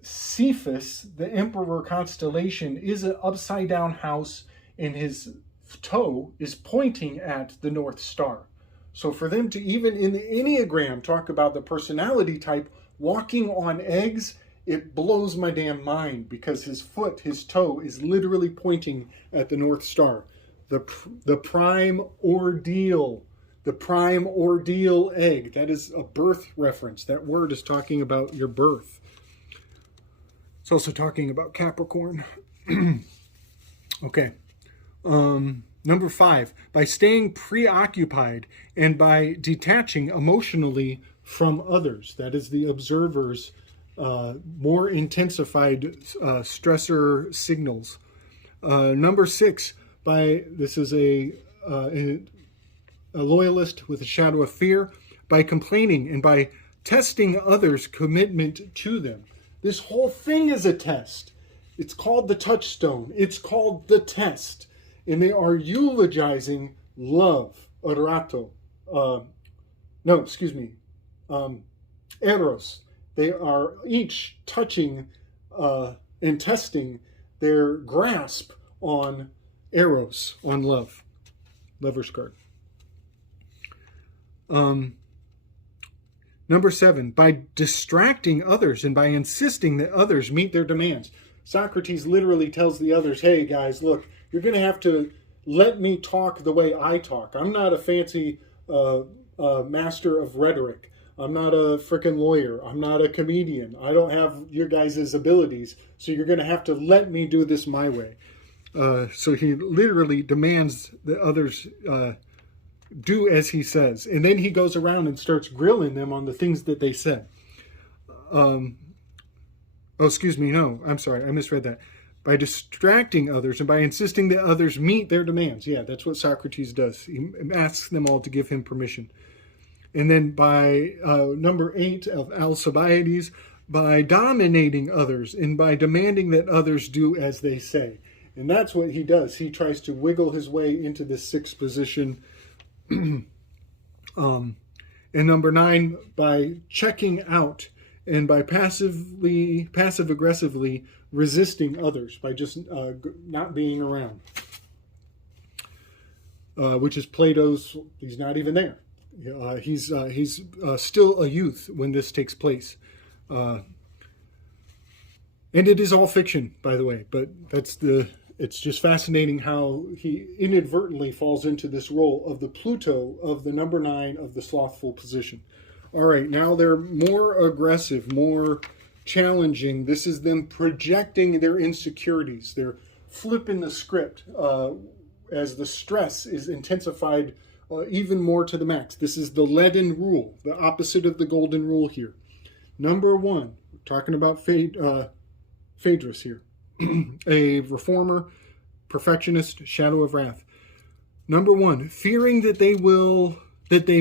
Cephas, the emperor constellation, is an upside down house, and his toe is pointing at the North Star. So for them to even in the Enneagram talk about the personality type walking on eggs, it blows my damn mind, because his toe is literally pointing at the North Star. The prime ordeal. The prime ordeal egg. That is a birth reference. That word is talking about your birth. It's also talking about Capricorn. Okay. Number 5, by staying preoccupied and by detaching emotionally from others. That is the observer's more intensified stressor signals. Number 6, this is a loyalist with a shadow of fear, by complaining and by testing others' commitment to them. This whole thing is a test. It's called the touchstone. It's called the test. And they are eulogizing love, erato. Eros. They are each touching and testing their grasp on eros, on love. Lover's card. Number 7, by distracting others and by insisting that others meet their demands. Socrates literally tells the others, hey guys, look, you're going to have to let me talk the way I talk. I'm not a fancy master of rhetoric. I'm not a frickin' lawyer. I'm not a comedian. I don't have your guys' abilities, so you're going to have to let me do this my way. So he literally demands that others do as he says. And then he goes around and starts grilling them on the things that they said. I misread that. By distracting others and by insisting that others meet their demands. Yeah, that's what Socrates does. He asks them all to give him permission. And then by number 8 of Alcibiades, by dominating others and by demanding that others do as they say. And that's what he does. He tries to wiggle his way into this 6th position. And number 9, by checking out and by passive-aggressively resisting others, by just not being around. Which is Plato's, he's not even there. He's still a youth when this takes place. And it is all fiction, by the way, but it's just fascinating how he inadvertently falls into this role of the Pluto of the number 9 of the slothful position. All right, now they're more aggressive, more challenging. This is them projecting their insecurities. They're flipping the script as the stress is intensified even more to the max. This is the leaden rule, the opposite of the golden rule here. Number 1, we're talking about Phaedrus here. A reformer, perfectionist, shadow of wrath. Number 1, fearing that they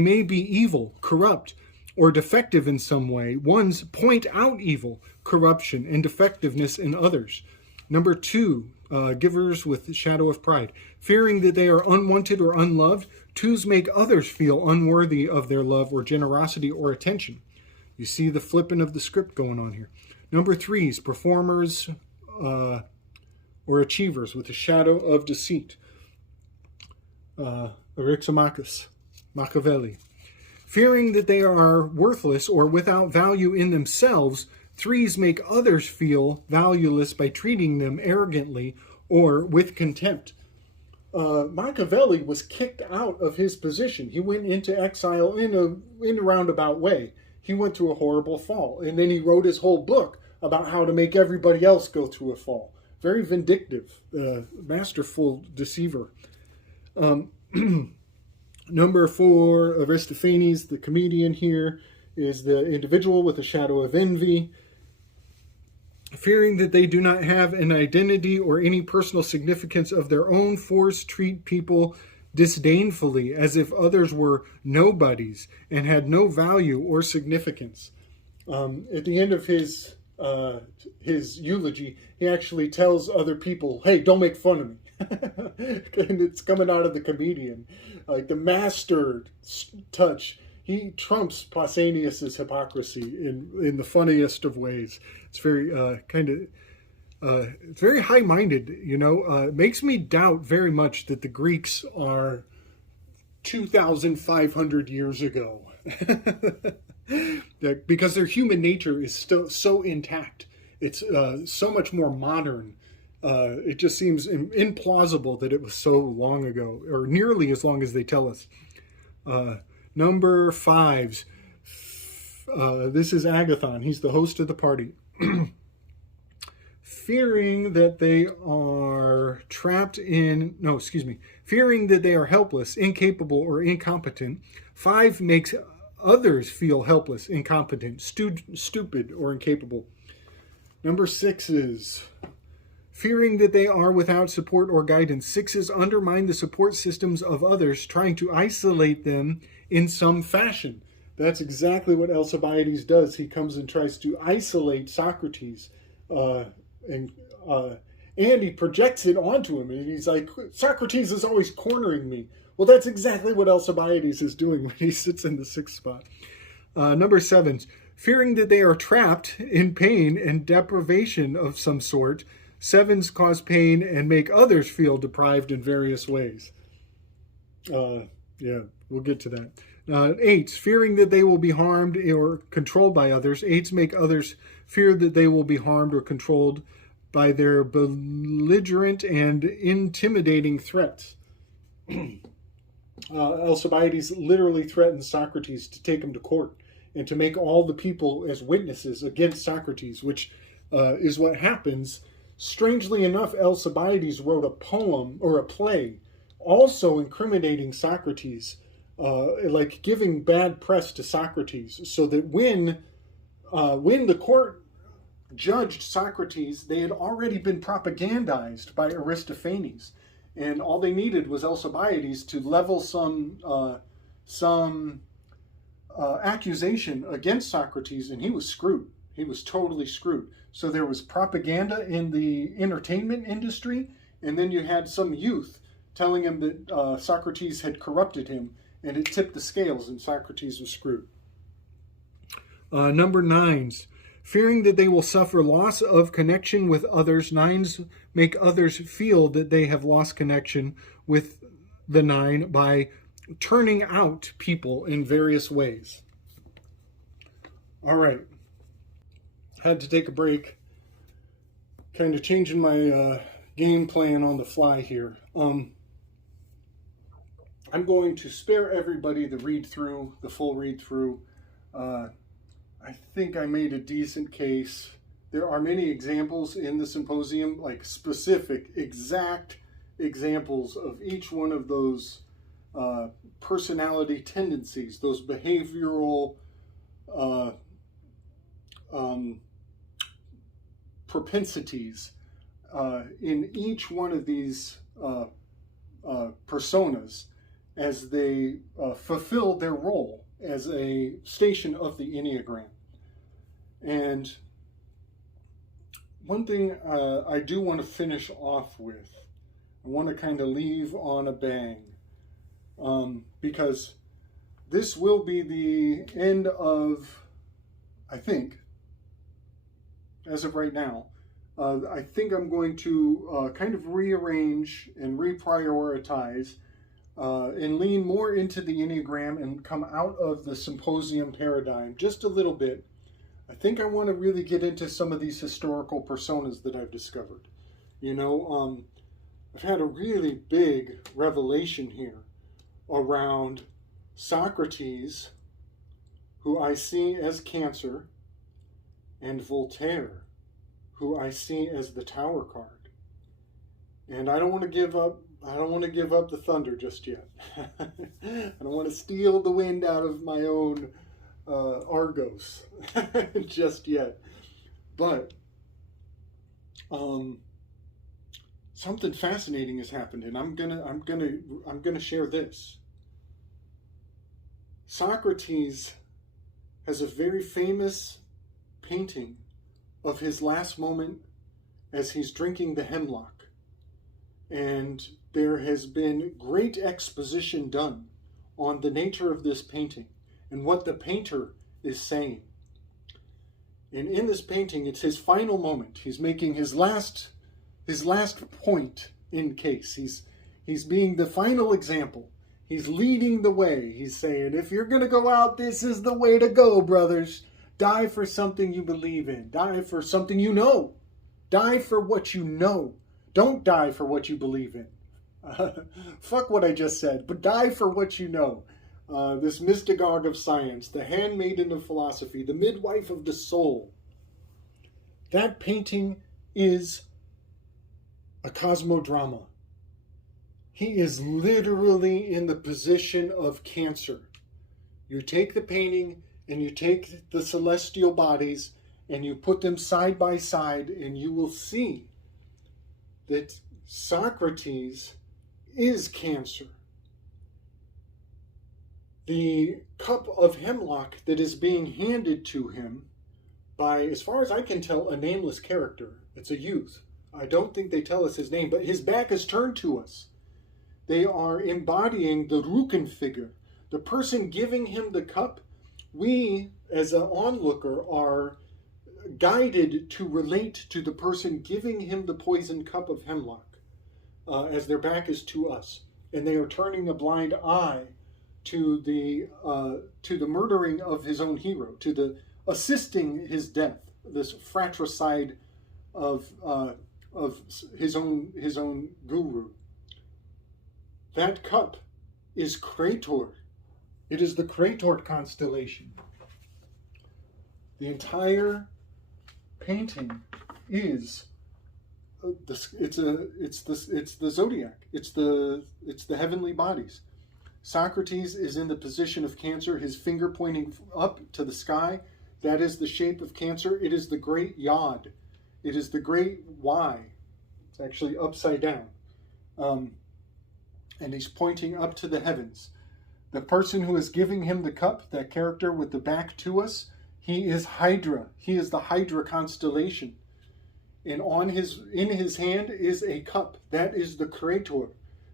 may be evil, corrupt, or defective in some way. Ones point out evil, corruption, and defectiveness in others. Number 2, givers with the shadow of pride. Fearing that they are unwanted or unloved, 2s make others feel unworthy of their love or generosity or attention. You see the flipping of the script going on here. Number 3s, performers or achievers with a shadow of deceit. Eryximachus, Machiavelli. Fearing that they are worthless or without value in themselves, 3s make others feel valueless by treating them arrogantly or with contempt. Machiavelli was kicked out of his position. He went into exile in a roundabout way. He went through a horrible fall, and then he wrote his whole book about how to make everybody else go through a fall. Very vindictive, masterful deceiver. Number 4, Aristophanes, the comedian here, is the individual with a shadow of envy. Fearing that they do not have an identity or any personal significance of their own, 4s treat people disdainfully as if others were nobodies and had no value or significance. At the end of his eulogy, he actually tells other people, hey, don't make fun of me. And it's coming out of the comedian. Like the master touch, he trumps Pausanias's hypocrisy in the funniest of ways. It's very it's very high-minded, It makes me doubt very much that the Greeks are 2,500 years ago. Because their human nature is still so intact. It's so much more modern. It just seems implausible that it was so long ago, or nearly as long as they tell us. Number 5s. This is Agathon. He's the host of the party. Fearing that they are fearing that they are helpless, incapable, or incompetent, 5 makes others feel helpless, incompetent, stupid, or incapable. Number 6 is fearing that they are without support or guidance. 6s undermine the support systems of others, trying to isolate them in some fashion. That's exactly what Alcibiades does. He comes and tries to isolate Socrates, and he projects it onto him. And he's like, Socrates is always cornering me. Well, that's exactly what Alcibiades is doing when he sits in the 6th spot. Number 7, fearing that they are trapped in pain and deprivation of some sort. 7s cause pain and make others feel deprived in various ways. Yeah, we'll get to that. 8s, fearing that they will be harmed or controlled by others. 8s make others fear that they will be harmed or controlled by their belligerent and intimidating threats. Alcibiades literally threatens Socrates to take him to court and to make all the people as witnesses against Socrates, which is what happens. Strangely enough, Alcibiades wrote a poem or a play also incriminating Socrates, like giving bad press to Socrates, so that when the court judged Socrates, they had already been propagandized by Aristophanes, and all they needed was Alcibiades to level some accusation against Socrates, and he was screwed. He was totally screwed. So there was propaganda in the entertainment industry, and then you had some youth telling him that Socrates had corrupted him, and it tipped the scales, and Socrates was screwed. Number 9s, fearing that they will suffer loss of connection with others. 9s make others feel that they have lost connection with the 9 by turning out people in various ways. All right. Had to take a break. Kind of changing my game plan on the fly here. I'm going to spare everybody the full read through. I think I made a decent case. There are many examples in the Symposium, like specific, exact examples of each one of those personality tendencies, those behavioral propensities in each one of these personas as they fulfill their role as a station of the Enneagram. And one thing I do want to finish off with, I want to kind of leave on a bang, because this will be the end of, I think, as of right now, I think I'm going to kind of rearrange and reprioritize and lean more into the Enneagram and come out of the Symposium paradigm just a little bit. I think I want to really get into some of these historical personas that I've discovered. You know, I've had a really big revelation here around Socrates, who I see as Cancer, and Voltaire, who I see as the Tower card. And I don't want to give up. I don't want to give up the thunder just yet. I don't want to steal the wind out of my own Argos just yet. But something fascinating has happened, and I'm gonna share this. Socrates has a very famous painting of his last moment as he's drinking the hemlock. And there has been great exposition done on the nature of this painting and what the painter is saying. And in this painting, it's his final moment. He's making his last point in case. He's being the final example. He's leading the way. He's saying, if you're going to go out, this is the way to go, brothers. Die for something you believe in. Die for something you know. Die for what you know. Don't die for what you believe in. Fuck what I just said, but die for what you know. This mystagogue of science, the handmaiden of philosophy, the midwife of the soul. That painting is a cosmodrama. He is literally in the position of Cancer. You take the painting and you take the celestial bodies and you put them side by side, and you will see that Socrates is Cancer. The cup of hemlock that is being handed to him by, as far as I can tell, a nameless character. It's a youth. I don't think they tell us his name, but his back is turned to us. They are embodying the Ruken figure. The person giving him the cup, we, as an onlooker, are guided to relate to the person giving him the poisoned cup of hemlock, as their back is to us. And they are turning a blind eye to the murdering of his own hero, to the assisting his death, this fratricide of his own guru. That cup is Crator. It is the Crator constellation. The entire painting is it's the zodiac. It's the heavenly bodies. Socrates is in the position of Cancer, his finger pointing up to the sky. That is the shape of Cancer. It is the great Yod. It is the great Y. It's actually upside down. And he's pointing up to the heavens. The person who is giving him the cup, that character with the back to us, he is Hydra. He is the Hydra constellation. And in his hand is a cup. That is the Crator.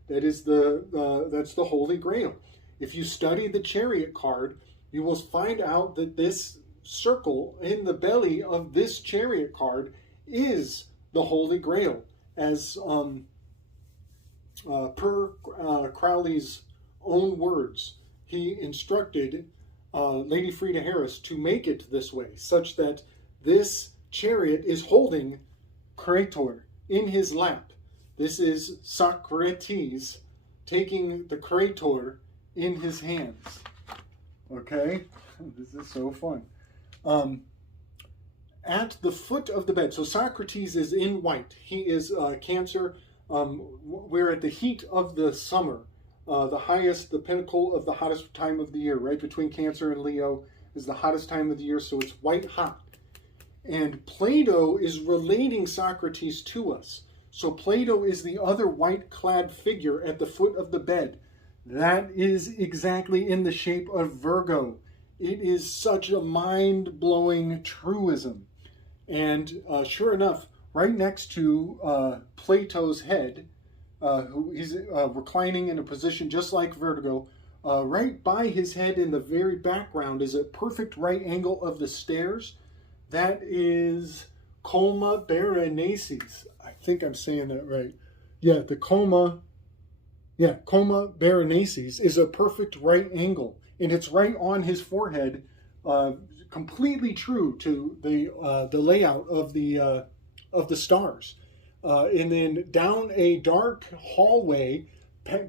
That is that's the Holy Grail. If you study the Chariot card, you will find out that this circle in the belly of this Chariot card is the Holy Grail, as per Crowley's own words. He instructed Lady Frida Harris to make it this way, such that this chariot is holding Crator in his lap. This is Socrates taking the Crator in his hands. Okay? This is so fun. At the foot of the bed, so Socrates is in white. He is Cancer. We're at the heat of the summer, the pinnacle of the hottest time of the year, right between Cancer and Leo is the hottest time of the year, so it's white hot. And Plato is relating Socrates to us. So Plato is the other white-clad figure at the foot of the bed. That is exactly in the shape of Virgo. It is such a mind-blowing truism. And sure enough, right next to Plato's head, who is reclining in a position just like Virgo, right by his head in the very background is a perfect right angle of the stairs. That is Coma Berenices. I think I'm saying that right. Yeah, Coma Berenices is a perfect right angle, and it's right on his forehead, completely true to the layout of the stars. And then down a dark hallway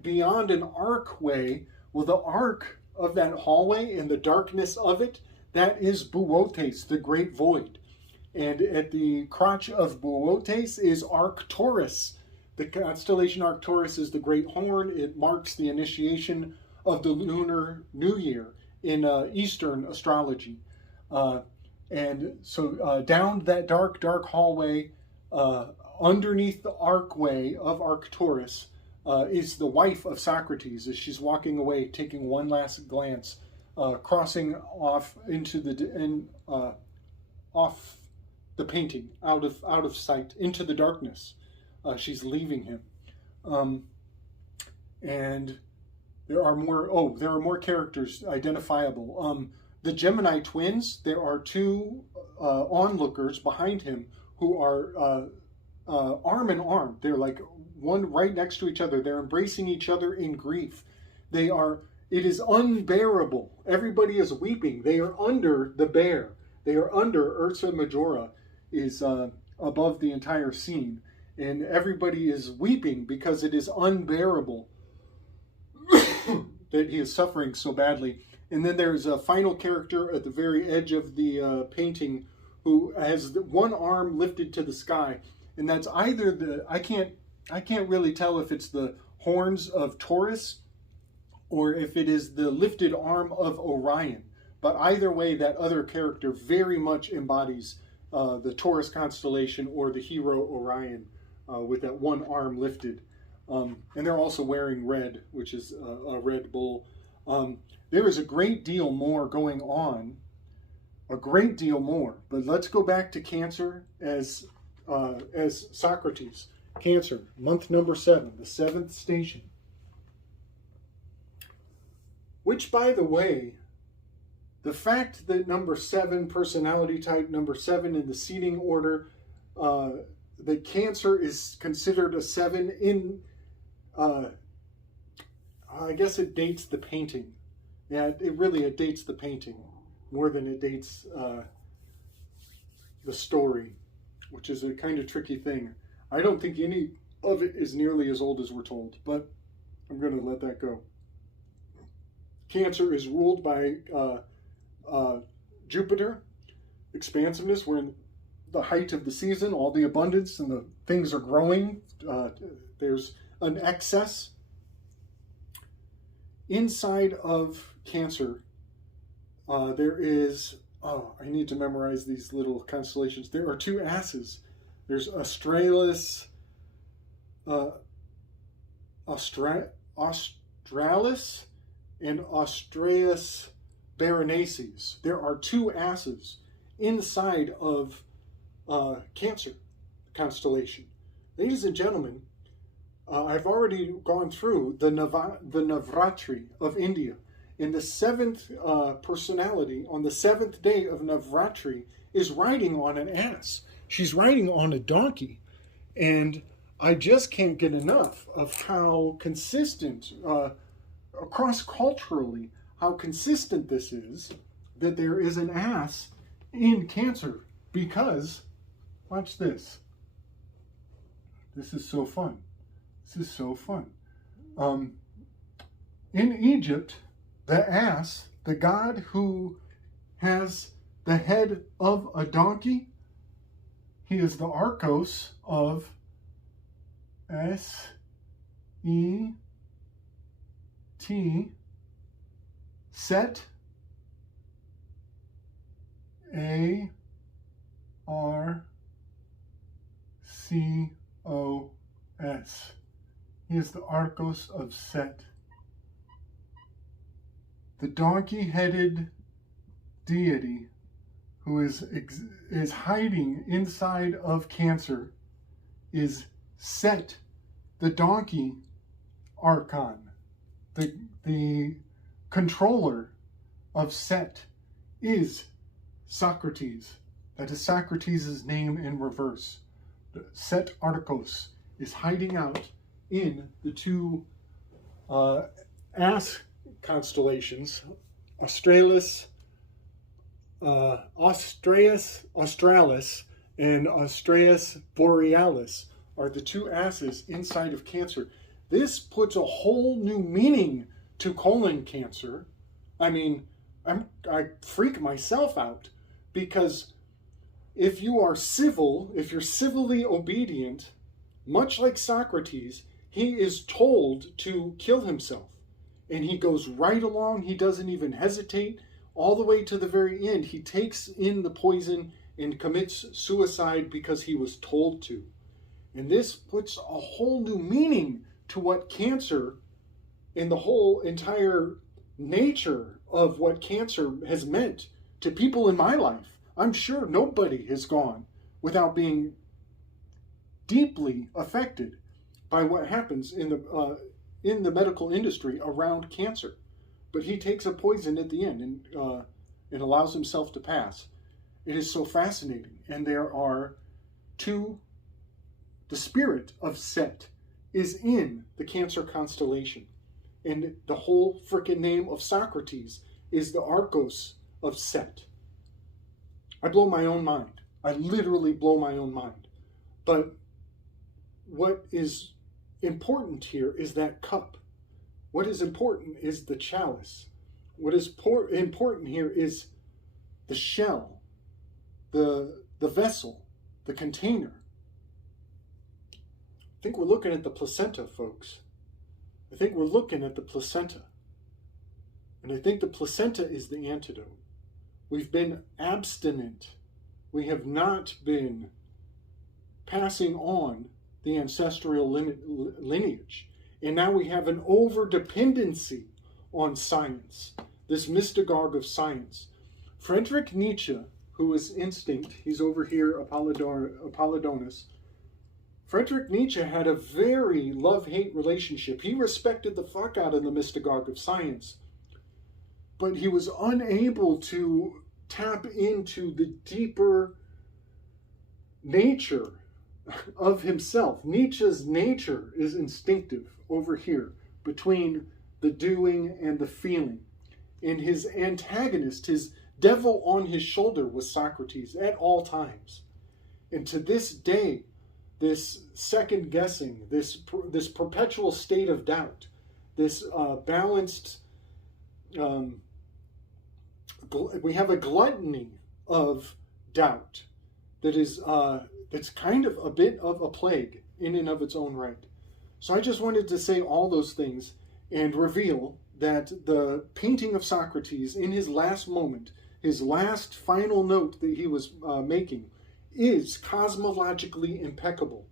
beyond an archway. Well, the arc of that hallway and the darkness of it, that is Boötes, the great void. And at the crotch of Boötes is Arcturus. The constellation Arcturus is the great horn. It marks the initiation of the Lunar New Year in Eastern astrology. And so down that dark hallway, underneath the archway of Arcturus, is the wife of Socrates as she's walking away, taking one last glance, crossing off into off the painting, out of sight, into the darkness. She's leaving him, and there are more characters identifiable. The Gemini twins. There are two onlookers behind him who are arm in arm. They're like one right next to each other. They're embracing each other in grief. It is unbearable. Everybody is weeping. They are under the bear. They are under Ursa Majora, is above the entire scene. And everybody is weeping because it is unbearable that he is suffering so badly. And then there's a final character at the very edge of the painting who has one arm lifted to the sky. And that's either I can't really tell if it's the horns of Taurus or if it is the lifted arm of Orion. But either way, that other character very much embodies the Taurus constellation or the hero Orion with that one arm lifted. And they're also wearing red, which is a red bull. There is a great deal more going on, a great deal more. But let's go back to Cancer as Socrates. Cancer, month number 7, the 7th station. Which, by the way, the fact that number 7, personality type number 7 in the seating order, that Cancer is considered a 7 in, I guess it dates the painting. Yeah, it dates the painting more than it dates the story, which is a kind of tricky thing. I don't think any of it is nearly as old as we're told, but I'm going to let that go. Cancer is ruled by Jupiter. Expansiveness, we're in the height of the season, all the abundance and the things are growing. There's an excess. Inside of Cancer, there is, I need to memorize these little constellations. There are 2 asses. There's Australis, Australis, and Austraeus Berenices. There are 2 asses inside of Cancer constellation. Ladies and gentlemen, I've already gone through the Navratri of India. In the 7th personality, on the 7th day of Navratri, is riding on an ass. She's riding on a donkey. And I just can't get enough of how consistent, cross-culturally, how consistent this is, that there is an ass in Cancer. Because, watch this. This is so fun. This is so fun. In Egypt, the ass, the god who has the head of a donkey, he is the Archos of S-E-T, Set, A-R-C-O-S. He is the Archos of Set. The donkey-headed deity who is hiding inside of Cancer is Set, the donkey archon. The controller of Set is Socrates. That is Socrates' name in reverse. The Set Archos is hiding out in the 2 ass constellations, Australis, Australis, and Austraeus Borealis are the 2 asses inside of Cancer. This puts a whole new meaning to colon Cancer. I mean, I freak myself out, because if you are civil, if you're civilly obedient, much like Socrates, he is told to kill himself. And he goes right along. He doesn't even hesitate. All the way to the very end, he takes in the poison and commits suicide because he was told to. And this puts a whole new meaning to what Cancer, and the whole entire nature of what Cancer has meant to people in my life. I'm sure nobody has gone without being deeply affected by what happens in the medical industry around Cancer. But he takes a poison at the end and allows himself to pass. It is so fascinating. And there are 2, the spirit of Set is in the Cancer constellation. And the whole frickin' name of Socrates is the Archos of Set. I blow my own mind. I literally blow my own mind. But what is important here is that cup. What is important is the chalice. What is important here is the shell, the vessel, the container. I think we're looking at the placenta, folks. I think we're looking at the placenta. And I think the placenta is the antidote. We've been abstinent. We have not been passing on the ancestral lineage. And now we have an over-dependency on science, this mystagogue of science. Friedrich Nietzsche, who is instinct, he's over here, Apollodorus. Friedrich Nietzsche had a very love-hate relationship. He respected the fuck out of the mystagogue of science, but he was unable to tap into the deeper nature of himself. Nietzsche's nature is instinctive over here, between the doing and the feeling. And his antagonist, his devil on his shoulder, was Socrates at all times. And to this day, this second guessing, this perpetual state of doubt, this balanced, we have a gluttony of doubt that is that's kind of a bit of a plague in and of its own right. So I just wanted to say all those things and reveal that the painting of Socrates in his last moment, his last final note that he was making, is cosmologically impeccable,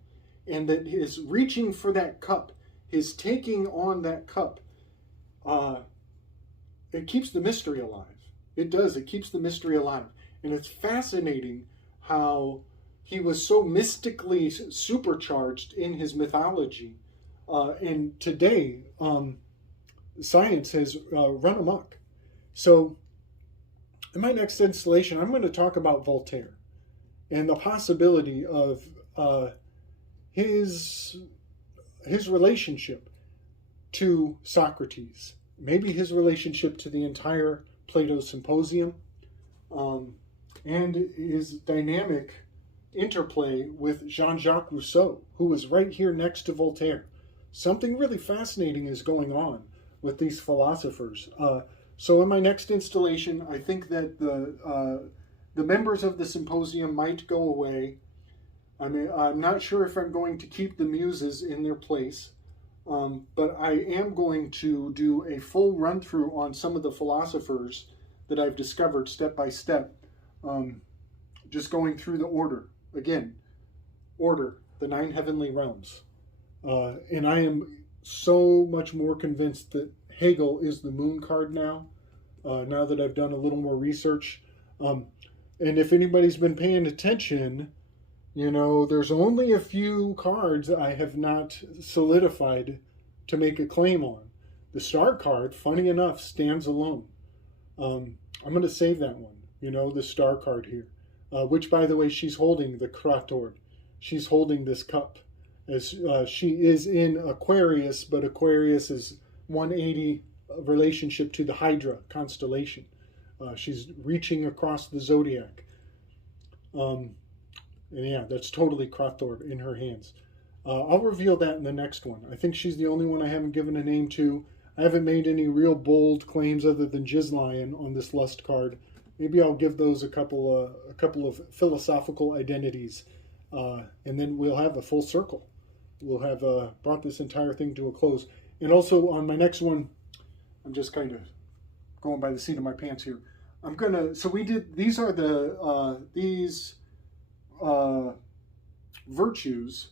and that his reaching for that cup, his taking on that cup, it keeps the mystery alive. It does. It keeps the mystery alive. And it's fascinating how he was so mystically supercharged in his mythology. And today, science has run amok. So in my next installation, I'm going to talk about Voltaire and the possibility of his relationship to Socrates, maybe his relationship to the entire Plato Symposium, and his dynamic interplay with Jean-Jacques Rousseau, who was right here next to Voltaire. Something really fascinating is going on with these philosophers. So in my next installation, I think that the members of the symposium might go away. I mean, I'm not sure if I'm going to keep the muses in their place, but I am going to do a full run-through on some of the philosophers that I've discovered step by step, just going through the order. Again, order, the 9 heavenly realms. And I am so much more convinced that Hegel is the moon card now, now that I've done a little more research. And if anybody's been paying attention, you know, there's only a few cards I have not solidified to make a claim on. The star card, funny enough, stands alone. I'm going to save that one, you know, the star card here, which, by the way, she's holding the Krator. She's holding this cup, as she is in Aquarius, but Aquarius is 180 relationship to the Hydra constellation. She's reaching across the zodiac. And yeah, that's totally Krator in her hands. I'll reveal that in the next one. I think she's the only one I haven't given a name to. I haven't made any real bold claims other than Jizlion on this lust card. Maybe I'll give those a couple of philosophical identities, and then we'll have a full circle. We'll have brought this entire thing to a close. And also on my next one, I'm just kind of going by the seat of my pants here. I'm gonna. So we did. These are the virtues: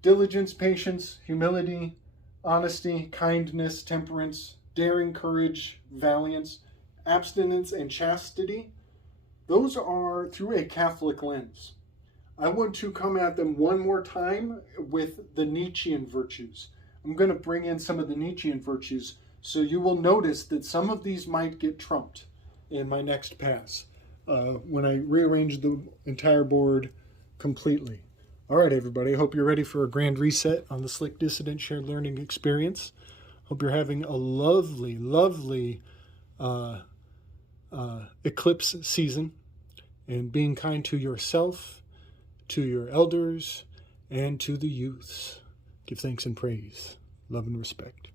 diligence, patience, humility, honesty, kindness, temperance, daring, courage, valiance, abstinence, and chastity. Those are through a Catholic lens. I want to come at them one more time with the Nietzschean virtues. I'm going to bring in some of the Nietzschean virtues, so you will notice that some of these might get trumped in my next pass when I rearrange the entire board completely. All right, everybody. I hope you're ready for a grand reset on the Slick Dissident Shared Learning Experience. Hope you're having a lovely, lovely eclipse season, and being kind to yourself, to your elders, and to the youths. Give thanks and praise, love and respect.